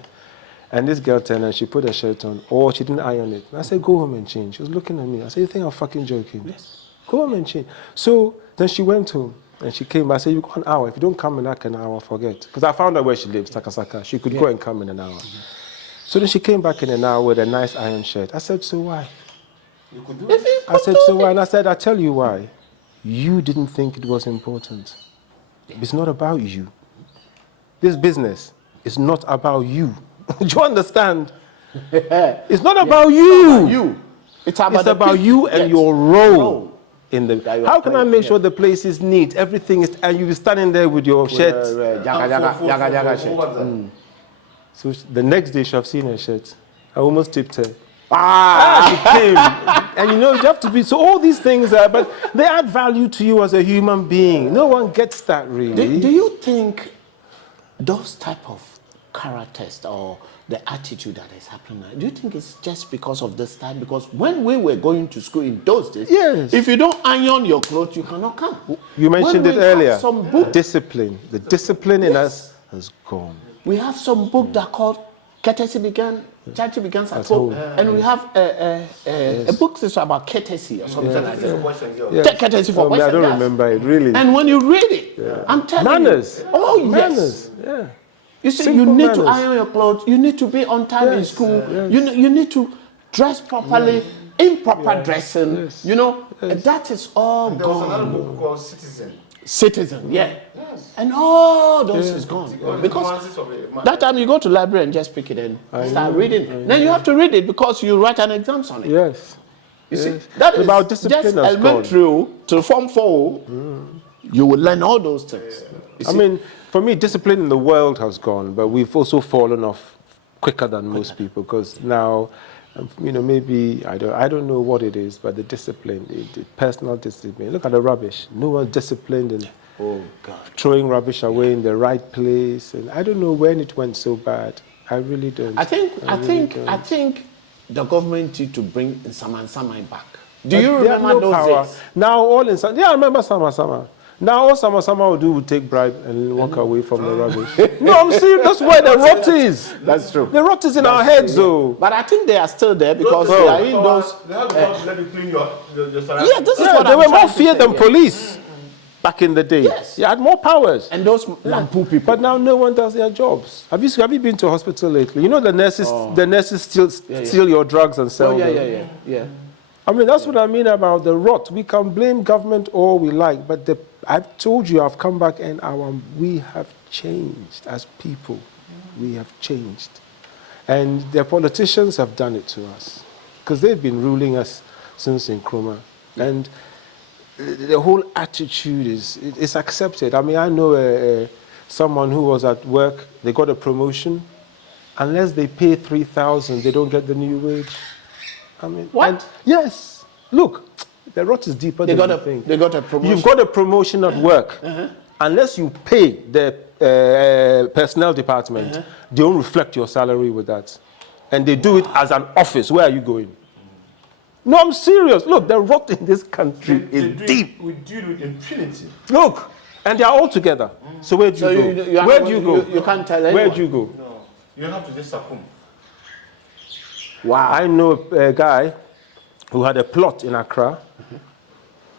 And this girl turned and she put her shirt on, or she didn't iron it. And I said, go home and change. She was looking at me. I said, you think I'm fucking joking? Yes. Go home and change. So then she went home and she came back. I said, you've got an hour. If you don't come in like an hour, forget. Because I found out where she lives, Takasaka. She could go and come in an hour. So then she came back in an hour with a nice iron shirt. I said, so why? You could do it. I said, so why? And I said, I'll tell you why. You didn't think it was important. It's not about you. This business is not about you. Do you understand? It's not about you. It's about you and your role in the. How can I make sure the place is neat? Everything is, and you be standing there with your shirt. So the next day, she have seen her shirt. I almost tipped her. She came. And you know, you have to be, so all these things are, but they add value to you as a human being. No one gets that really. Do you think those type of characters or the attitude that is happening now, do you think it's just because of this time? Because when we were going to school in those days, yes, if you don't iron your clothes, you cannot come. You mentioned it earlier. Discipline. The discipline in us has gone. We have some book that called Courtesy Begins at Home. And we have a book that's about courtesy or something like that. Take courtesy for boys and girls. I don't remember it, really. And when you read it, I'm telling manners. you. Oh, yes. Manners, yeah. You see, Simple you need manners. to iron your clothes. You need to be on time in school. You need to dress properly, improper dressing. Yes. You know, that is all There was gone. another book called Citizen. Citizen, yeah. Yes. And all those is gone. Because that time you go to library and just pick it and start reading it. Then you have to read it because you write an exams on it. Yes. You see, that is about discipline just has elementary to Form 4. You will learn all those things. I mean, for me, discipline in the world has gone, but we've also fallen off quicker than most people because now, you know, maybe, I don't know what it is, but the discipline, the personal discipline. Look at the rubbish. No one's disciplined in throwing rubbish away in the right place. And I don't know when it went so bad. I really don't. I think the government need to bring Nsaman back. Do you remember those days? Now all in I remember Sama. Now all Sama will do will take bribe and walk away from the rubbish. No, I'm serious. That's where the rot is. That's true. The rot is in our heads, though. But I think they are still there because they are in those. They have to let you clean your Yeah, this is what they I'm were trying more to feared say, than police back in the day. Yes. You had more powers. And those Lampu people. But now no one does their jobs. Have you been to a hospital lately? You know the nurses steal your drugs and sell them. Yeah. I mean, that's what I mean about the rot. We can blame government all we like, but I've told you, I've come back and we have changed as people. We have changed. And the politicians have done it to us because they've been ruling us since Nkrumah. And the whole attitude is accepted. I mean, I know someone who was at work, they got a promotion. Unless they pay 3,000, they don't get the new wage. I mean, what? Yes. Look, the rot is deeper than you think. They got a promotion. You've got a promotion at work. Unless you pay the personnel department, they don't reflect your salary with that. And they do it as an office. Where are you going? No, I'm serious. Look, the rot in this country is deep. We deal with impunity. Look, and they are all together. So where do you go? Where do you go? You can't tell anyone. Where do you go? No, you have to just succumb. Wow. I know a guy who had a plot in Accra.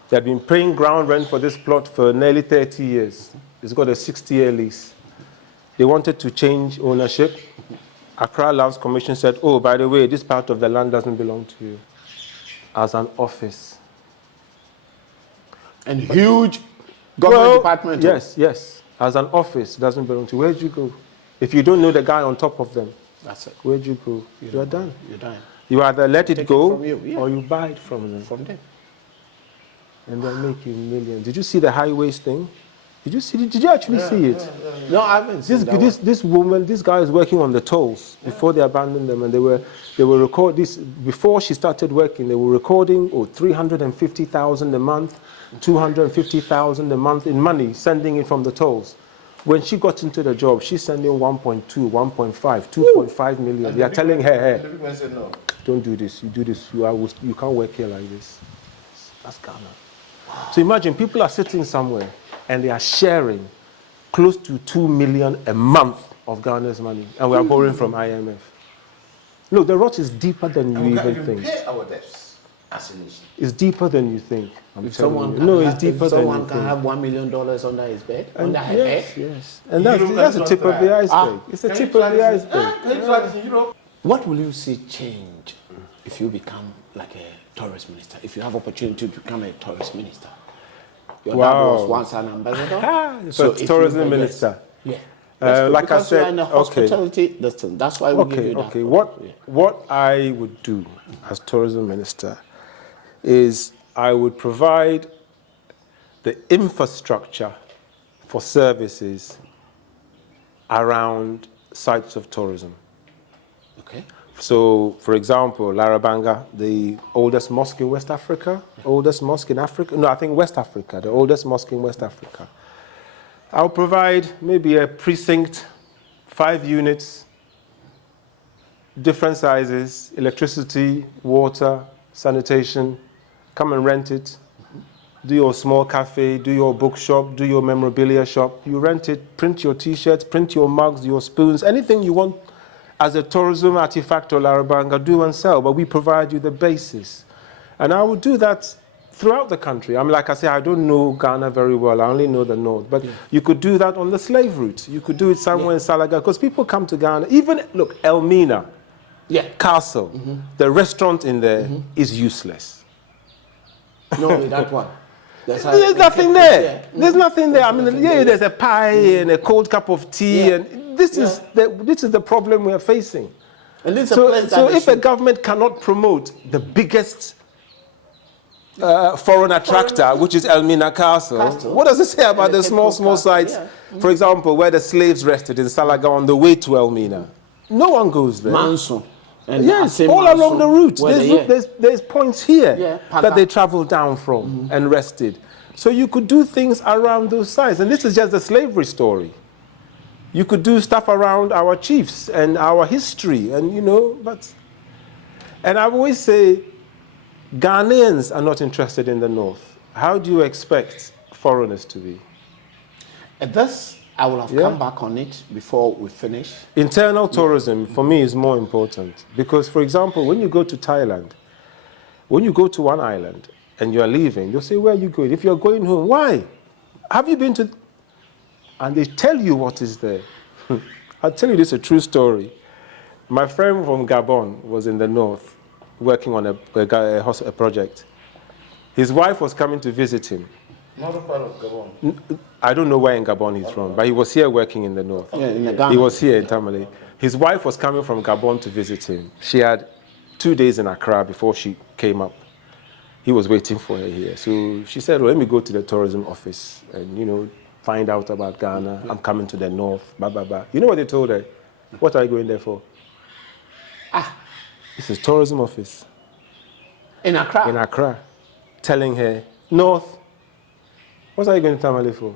They had been paying ground rent for this plot for nearly 30 years. It's got a 60-year lease. They wanted to change ownership. Accra Lands Commission said, oh, by the way, this part of the land doesn't belong to you. As an office. And huge government department. Yes. As an office, doesn't belong to you. Where'd you go? If you don't know the guy on top of them, that's it. Where'd you go? You're done. You're done. You either let it go or you buy it from them. From them. And they'll make you millions. Did you see the highways thing? Did you actually see it? No, I haven't seen that this woman, this guy is working on the tolls before they abandoned them, and they were recording this before she started working. They were recording 350,000 a month, 250,000 a month in money, sending it from the tolls. When she got into the job, she's sending 1.2, 1.5, 2.5 million. They are telling her, hey, the people said no. Don't do this. You do this, you can't work here like this. That's Ghana. Wow. So imagine people are sitting somewhere and they are sharing close to 2 million a month of Ghana's money, and we are borrowing from IMF. No, the rot is deeper than And you we can't even think. pay our debts as a nation. It's deeper than you think. I'm If telling someone you. can No, have, it's deeper if than you someone can think. have $1 million under his bed, And under her bed. yes. And Europe that's the can tip of the try. iceberg. It's the Can tip you of try the this in- iceberg. Can you try this in Europe? What will you see change if you become like a tourist minister? If you have opportunity to become a tourist minister? Your dad Wow. was once an ambassador. So if you tourism were- minister. Yes. Yeah. Like I Because you are said, in the hospitality, that's why we give you that. Okay. What I would do as tourism minister is I would provide the infrastructure for services around sites of tourism. Okay. So, for example, Larabanga, the oldest mosque in West Africa, oldest mosque in Africa, no, I think West Africa, the oldest mosque in West Africa. I'll provide maybe a precinct, 5 units, different sizes, electricity, water, sanitation. Come and rent it. Do your small cafe, do your bookshop, do your memorabilia shop. You rent it, print your T-shirts, print your mugs, your spoons, anything you want as a tourism artifact or Larabanga, do and sell, but we provide you the basis. And I will do that throughout the country. Like I say, I don't know Ghana very well. I only know the north. But you could do that on the slave route. You could do it somewhere in Salaga, because people come to Ghana. Even, look, Elmina Castle, the restaurant in there is useless. No, that one. There's nothing there. There's nothing there. I mean, there's a pie and a cold cup of tea, and this is the problem we are facing. And this So so if a government cannot promote the biggest foreign attractor, which is Elmina Castle, what does it say about the small sites? For example, where the slaves rested in Salaga on the way to Elmina. No one goes there. Manso. And Yes, all along the route. There's points here that they travel down from and rested. So you could do things around those sites. And this is just the slavery story. You could do stuff around our chiefs and our history, and and I always say, Ghanaians are not interested in the North. How do you expect foreigners to be? And this, I will have come back on it before we finish. Internal tourism, for me, is more important. Because, for example, when you go to Thailand, when you go to one island and you're leaving, they'll say, where are you going? If you're going home, why? Have you been to... And they tell you what is there. I'll tell you this, a true story. My friend from Gabon was in the north working on a project. His wife was coming to visit him. Not a part of Gabon. I don't know where in Gabon he's from, but he was here working in the north. Yeah, in the Ghana. He was here in Tamale. His wife was coming from Gabon to visit him. She had 2 days in Accra before she came up. He was waiting for her here. So she said, well, let me go to the tourism office and, find out about Ghana. I'm coming to the north, blah, blah, blah. You know what they told her? What are you going there for? This is tourism office. In Accra? In Accra. Telling her, north. What are you going to Tamale for?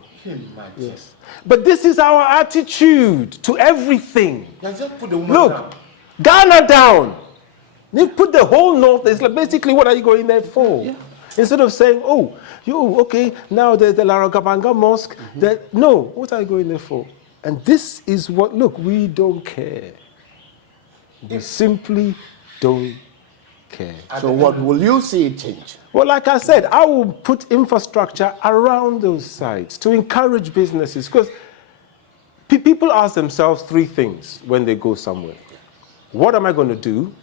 Yes. But this is our attitude to everything. Just put the woman Look, down. Ghana down. They put the whole north. It's like basically, what are you going there for? Yeah. Instead of saying, okay, now there's the Laragabanga Mosque. No, what are you going there for? And this is what, look, we don't care. We simply don't care. So what will you see change? Well, like I said, I will put infrastructure around those sites to encourage businesses, because people ask themselves 3 things when they go somewhere. What am I going to do?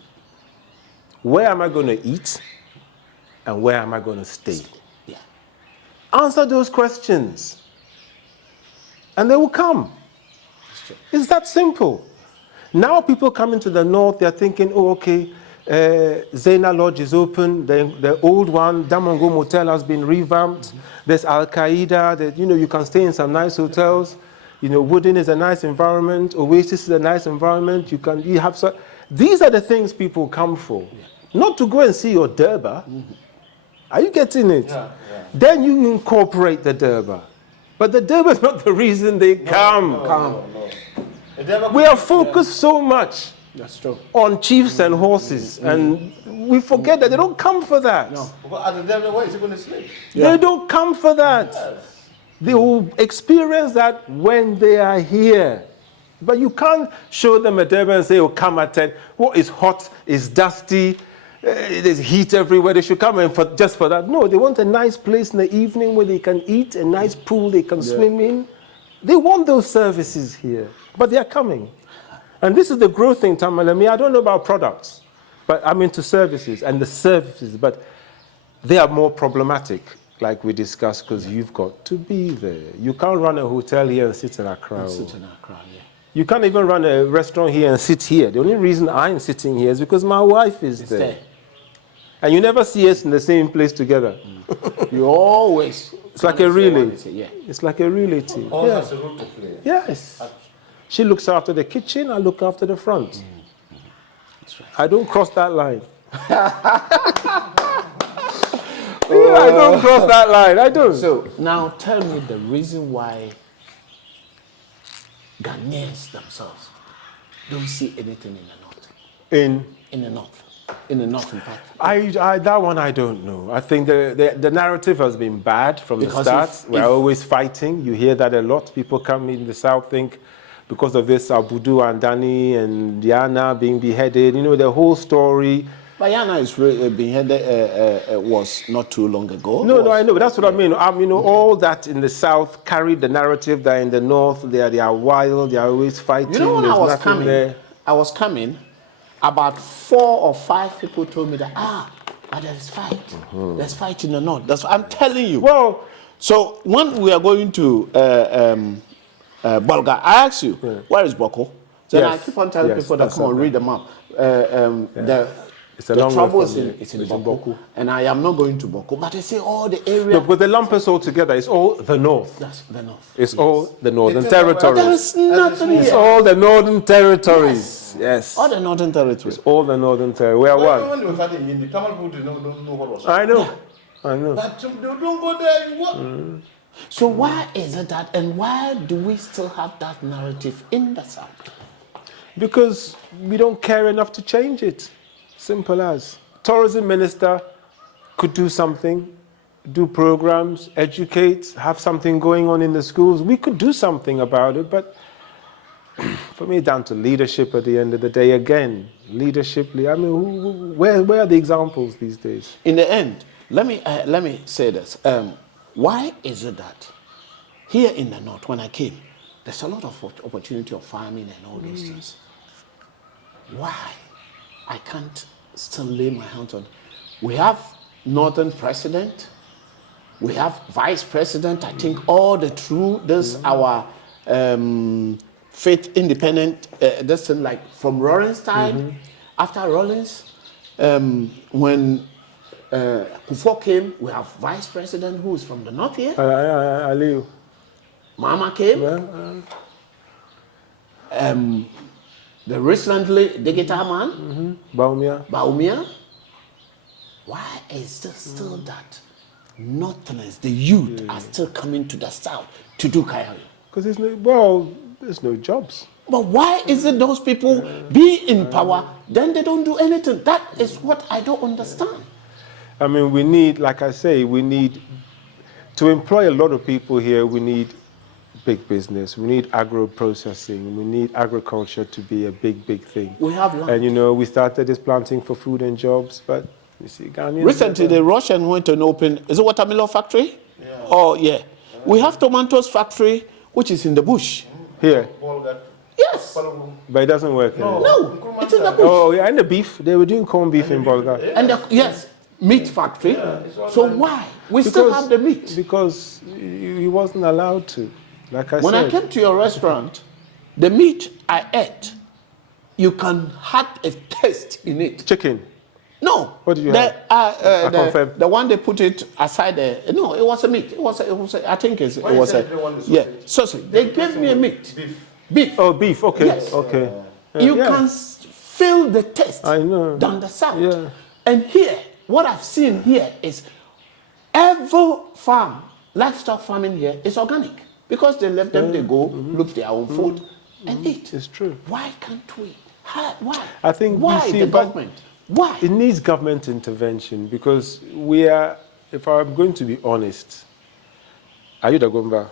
Where am I going to eat? And where am I going to stay? Yeah. Answer those questions, and they will come. It's that simple. Now people coming to the north, they're thinking, Zena Lodge is open, the old one, Damongo Motel has been revamped, there's Al-Qaeda, you can stay in some nice hotels, Wooden is a nice environment, Oasis is a nice environment, these are the things people come for. Not to go and see your Durbar. Are you getting it? Yeah. Then you incorporate the Durbar. But the Durbar is not the reason they come. No. We are focused so much That's true. on chiefs and horses, and we forget that they don't come for that. No. But at the end of the way, is he going to sleep? They don't come for that. Yes. They will experience that when they are here. But you can't show them a Durban and say, oh, come at 10. What is hot, is dusty, there's heat everywhere. They should come in just for that. No, they want a nice place in the evening where they can eat, a nice pool they can swim in. They want those services here, but they are coming. And this is the growth thing, Tamale. I don't know about products, but I'm into services and the services, but they are more problematic, like we discussed, because you've got to be there. You can't run a hotel here and sit in Accra. You can't even run a restaurant here and sit here. The only reason I'm sitting here is because my wife is there. And you never see us in the same place together. You always... It's like a relay. It's like a relay team. All has a role to play. Yes. She looks after the kitchen, I look after the front. That's right. I don't cross that line. I don't cross that line. I don't. So now tell me the reason why Ghanaians themselves don't see anything in the north. In the north. In the northern part. That one I don't know. I think the narrative has been bad from the start. We're always fighting. You hear that a lot. People come in the south think because of this Abudu and Dani and Diana being beheaded. You know, the whole story. But Diana is beheaded was not too long ago. No, I know. But that's what I mean. You know, all that in the south carried the narrative that in the north they are wild. They are always fighting. You know, when There's I was coming. About 4 or 5 people told me that, but there's fight. There's fight in the north. I'm telling you. Well, so when we are going to Bolga, I ask you, where is Boko? Then I keep on telling people that come on, read the map. The trouble is in Boko, and I am not going to Boko, but they say all the area. No, but they lump us all together. It's all the north. That's the north. It's all the northern territories. There's nothing here. It's all the northern territories. Yes. All the northern territories. It's all the northern territories. We are one. When they were fighting in the Tamale people don't know what was. I know. I know. But they don't go there. What? So why is it that, and why do we still have that narrative in the south? Because we don't care enough to change it. Simple as. Tourism minister could do something, do programs, educate, have something going on in the schools. We could do something about it, but for me, down to leadership at the end of the day. Again, leadership. I mean, where are the examples these days? In the end, let me say this. Why is it that here in the north, when I came, there's a lot of opportunity of farming and all those things. Why? I can't still lay my hands on. We have northern president. We have vice president. I think all the through this our faith independent. This thing like from Rawlings time. After Rawlings, when Kufo came, we have vice president who is from the north here. Aliu. Mama came. The recently digital man, Baumia. Why is there still that northerners, the youth, are still coming to the south to do Kayari? Because there's no jobs. But why is it those people be in power, then they don't do anything? That is what I don't understand. I mean, we need, like I say, we need to employ a lot of people here. We need big business. We need agro-processing. We need agriculture to be a big thing. We have land. And, you know, we started this planting for food and jobs, but you see, Ghanaians... Recently, the Russian went and opened, is it watermelon factory? Yeah. Oh, yeah. We have tomatoes factory, which is in the bush. Here? Yes. But it doesn't work. No, it's in the bush. Oh, yeah, and the beef. They were doing corned beef in Bolga. And yes, meat factory. So why? We still have the meat. Because he wasn't allowed to. Like I said. When I came to your restaurant, the meat I ate, you can have a taste in it. Chicken? No. What did you have? The one they put it aside there. No, it was a meat. It was I think it was a sausage. They gave me a meat. Beef. Oh, beef. Okay. Yes. Okay. You can feel the taste. I know. Down the south. Yeah. And here, what I've seen here is every farm, livestock farming here is organic. Because they left them, they go look their own food and eat. It's true. Why can't we? Why? I think why the government? Why? It needs government intervention because we are, if I'm going to be honest, are you Dagomba?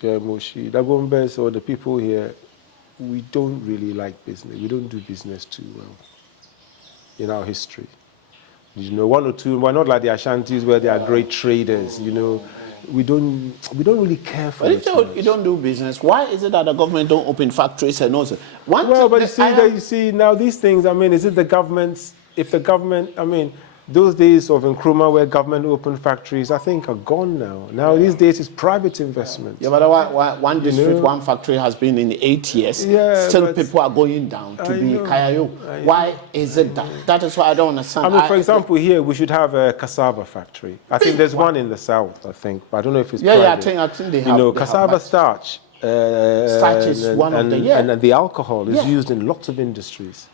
Yeah, Moshi. Dagombas or the people here, we don't really like business. We don't do business too well in our history. You know, one or two, we're not like the Ashantis where they are great traders, you know. We don't really care for it. But if you don't do business, why is it that the government don't open factories and also? Well, but you see, now these things, I mean, is it the government's, if the government, I mean, those days of Nkrumah where government opened factories, I think are gone now. Now these days it's private investment. Yeah, but one district, one factory has been in 8 years. Yeah, still people are going down to be Kayayo. Why is it that? That is what I don't understand. I mean, for example, here we should have a cassava factory. I think there's one in the south, I think, but I don't know if it's private. Yeah, I think they have. You know, cassava starch. Starch is one of the, and the alcohol is used in lots of industries.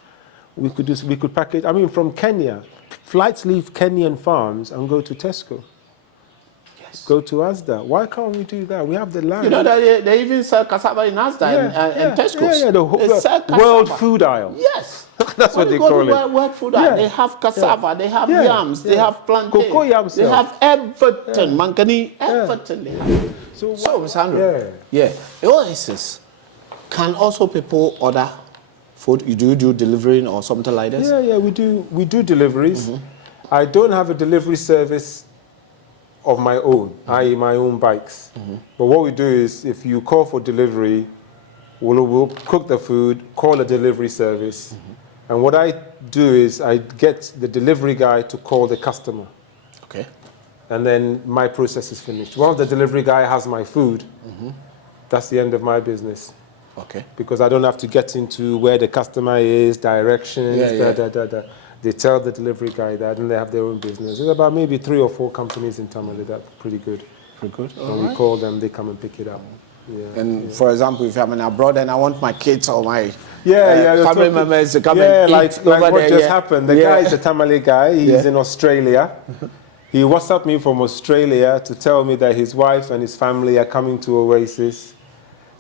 We could package, I mean, from Kenya, flights leave Kenyan farms and go to Tesco. Yes. Go to Asda. Why can't we do that? We have the land. You know that they even sell cassava in Asda and Tesco. Yeah, the world food aisle. Yes. That's what they call it. World food aisle. They have cassava, they have yams, they have plantain. Cocoa yams. They have everything, mankani, everything they have. So Sandro, Oasis, can also people order food? You do delivering or something like this? Yeah, we do deliveries. I don't have a delivery service of my own, i.e. my own bikes. But what we do is, if you call for delivery, we'll cook the food, call a delivery service. And what I do is I get the delivery guy to call the customer. Okay. And then my process is finished. Once the delivery guy has my food, that's the end of my business. Okay. Because I don't have to get into where the customer is, directions, They tell the delivery guy that, and they have their own business. There's about maybe 3 or 4 companies in Tamale that are pretty good. Pretty good. When we call them, they come and pick it up. For example, if I'm abroad and I want my kids or my family members to come and eat like what just happened. The guy is a Tamale guy. He's in Australia. He WhatsApped me from Australia to tell me that his wife and his family are coming to Oasis.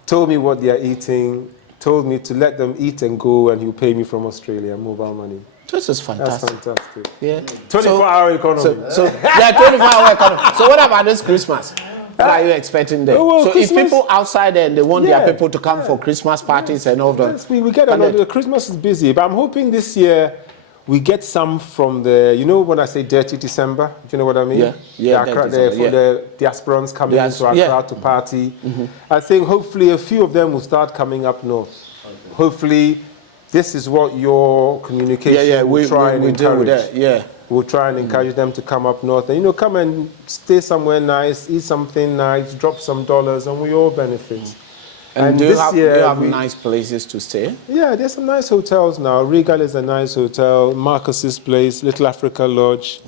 Told me what they are eating. Told me to let them eat and go, and he'll pay me from Australia mobile money. This is fantastic. That's fantastic. Yeah. 24-hour economy. 24-hour economy. So what about this Christmas? What are you expecting there? Well, so Christmas, if people outside there and they want their people to come for Christmas parties and all that. Yes, we get a lot. The Christmas is busy, but I'm hoping this year we get some from the, you know when I say dirty December, do you know what I mean? The diasporans coming into Accra to party. I think hopefully a few of them will start coming up north. Hopefully this is what your communication will try and encourage. We'll try and encourage them to come up north and, you know, come and stay somewhere nice, eat something nice, drop some dollars, and we all benefit. And do you have nice places to stay? Yeah, there's some nice hotels now. Regal is a nice hotel. Marcus's place, Little Africa Lodge.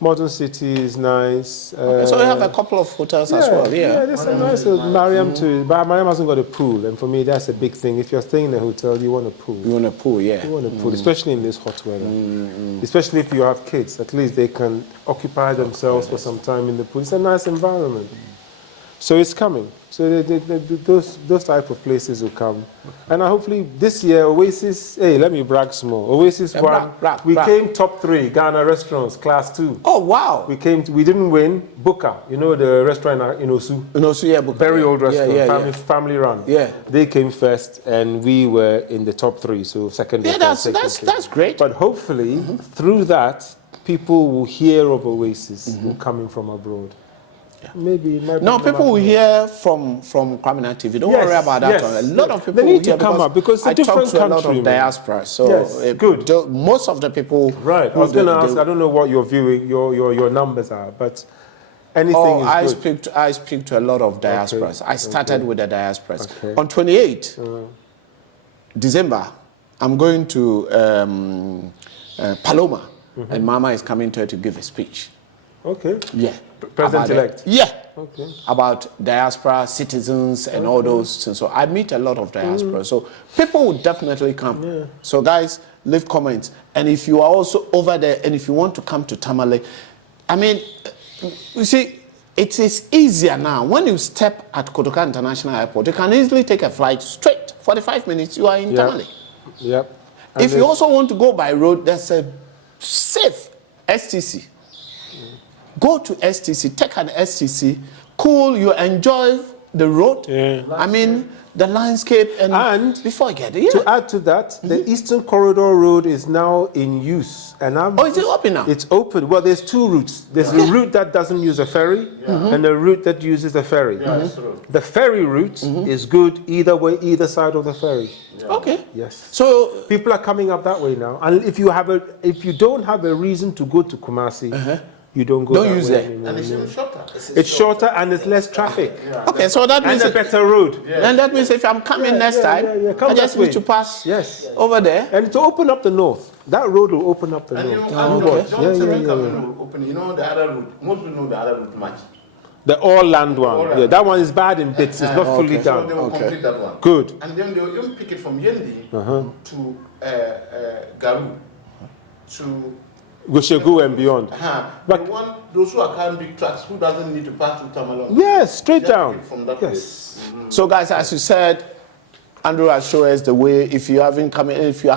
Modern City is nice. So we have a couple of hotels as well. Yeah, there's some nice. Mariam too. But Mariam hasn't got a pool, and for me that's a big thing. If you're staying in a hotel, you want a pool. You want a pool, You want a pool, especially in this hot weather. Especially if you have kids, at least they can occupy themselves for some time in the pool. It's a nice environment. So it's coming. So those type of places will come. And hopefully this year, Oasis, hey, let me brag small. Oasis won. We came top 3, Ghana restaurants, class 2. Oh, wow. We didn't win. Buka, you know the restaurant in Osu? In Osu, yeah, Buka. Very old restaurant, family run. Yeah. They came first and we were in the top 3, so second. Yeah, that's great. But hopefully, through that, people will hear of Oasis coming from abroad. Maybe no, people will hear from Kwamina TV. Don't worry about that. A lot of people they need to come up because it's a different country. I talk to a lot of diaspora, so good. Most of the people. Right. I was going to ask. I don't know what your viewing, your numbers are, but anything is good. I speak to a lot of diasporas. I started with the diasporas. On 28 December, I'm going to Paloma, and Mama is coming to her to give a speech. Okay. Yeah. President-elect? Yeah. Okay. About diaspora, citizens, and all those things. So I meet a lot of diaspora. So people will definitely come. Yeah. So guys, leave comments. And if you are also over there, and if you want to come to Tamale, I mean, you see, it is easier now. When you step at Kotoka International Airport, you can easily take a flight straight. 45 minutes, you are in Tamale. Yep. If you also want to go by road, there's a safe STC. Go to STC, take an STC, cool, you enjoy the road. Yeah. I mean, the landscape. And before I get it, to add to that, the Eastern Corridor Road is now in use. And is it open now? It's open. Well, there's two routes. There's a route that doesn't use a ferry and a route that uses a ferry. Yeah, that's true. The ferry route is good either way, either side of the ferry. Yeah. Okay. Yes. So People are coming up that way now. And if you don't have a reason to go to Kumasi, you don't go Don't that use way it. anymore. And it's even shorter. It's shorter and it's less traffic. okay, so that means And a better road. then that means if I'm coming next time, Come I just that way. need to pass Yes. over there. And to open up the north, that road will open up the And you north. Johnson will open. You know the other route. Most people know the other route much. The all land one. All land. Yeah, that one is bad in bits. It's not fully So done. they will complete that one. Good. And then they will even pick it from Yendi to Garu to Goshegu and beyond. But those who are carrying big trucks who doesn't need to pass through Tamale. Yes, straight Just down. pick it from that Yes. place. So guys, as you said, Andrew has shown us the way. If you are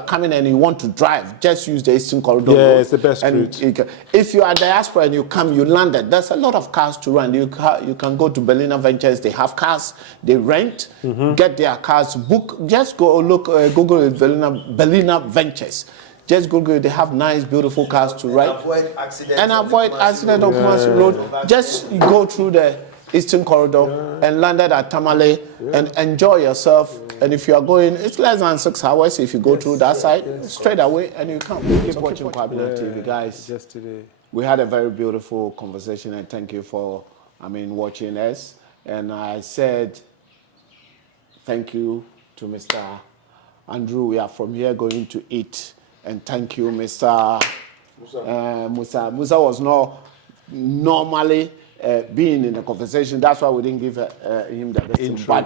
coming and you want to drive, just use the Eastern Corridor. Yeah, road. it's the best And route. if you are diaspora and you come, you landed. There's a lot of cars to rent. You can go to Berliner Ventures. They have cars. They rent. Get their cars. Book. Just go look. Google Berliner Ventures. Just Google. They have nice, beautiful cars to rent. Avoid accidents. And avoid accident on Kumasi Road. Just go through the Eastern Corridor and landed at Tamale and enjoy yourself. And if you are going, it's less than 6 hours if you go through that side, straight away, and you come. Keep watching Kwabena TV, guys. Just today. We had a very beautiful conversation, and thank you for, watching us. And I said, thank you to Mr. Andrew. We are from here going to eat. And thank you, Mr. Musa. Musa was not normally being in the conversation. That's why we didn't give him the intro.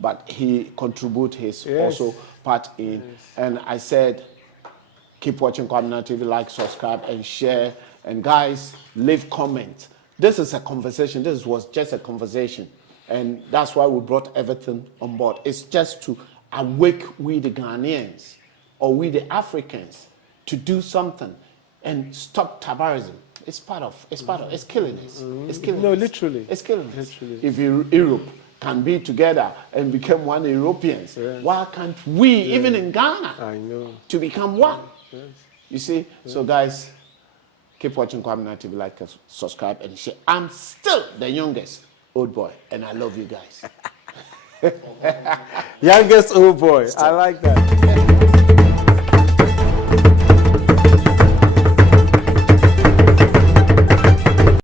But he contribute his also part in. And I said, keep watching Kwabena TV, like, subscribe, and share. And guys, leave comments. This is a conversation. This was just a conversation. And that's why we brought everything on board. It's just to awake we the Ghanaians or we the Africans to do something and stop tribalism. It's killing us. It's killing No, us. literally. It's killing us. Literally. If Europe can be together and become one Europeans, why can't we, even in Ghana, I know. to become one? You see? So guys, keep watching Kwabena TV, like, subscribe, and share. I'm still the youngest old boy, and I love you guys. Youngest old boy. I like that.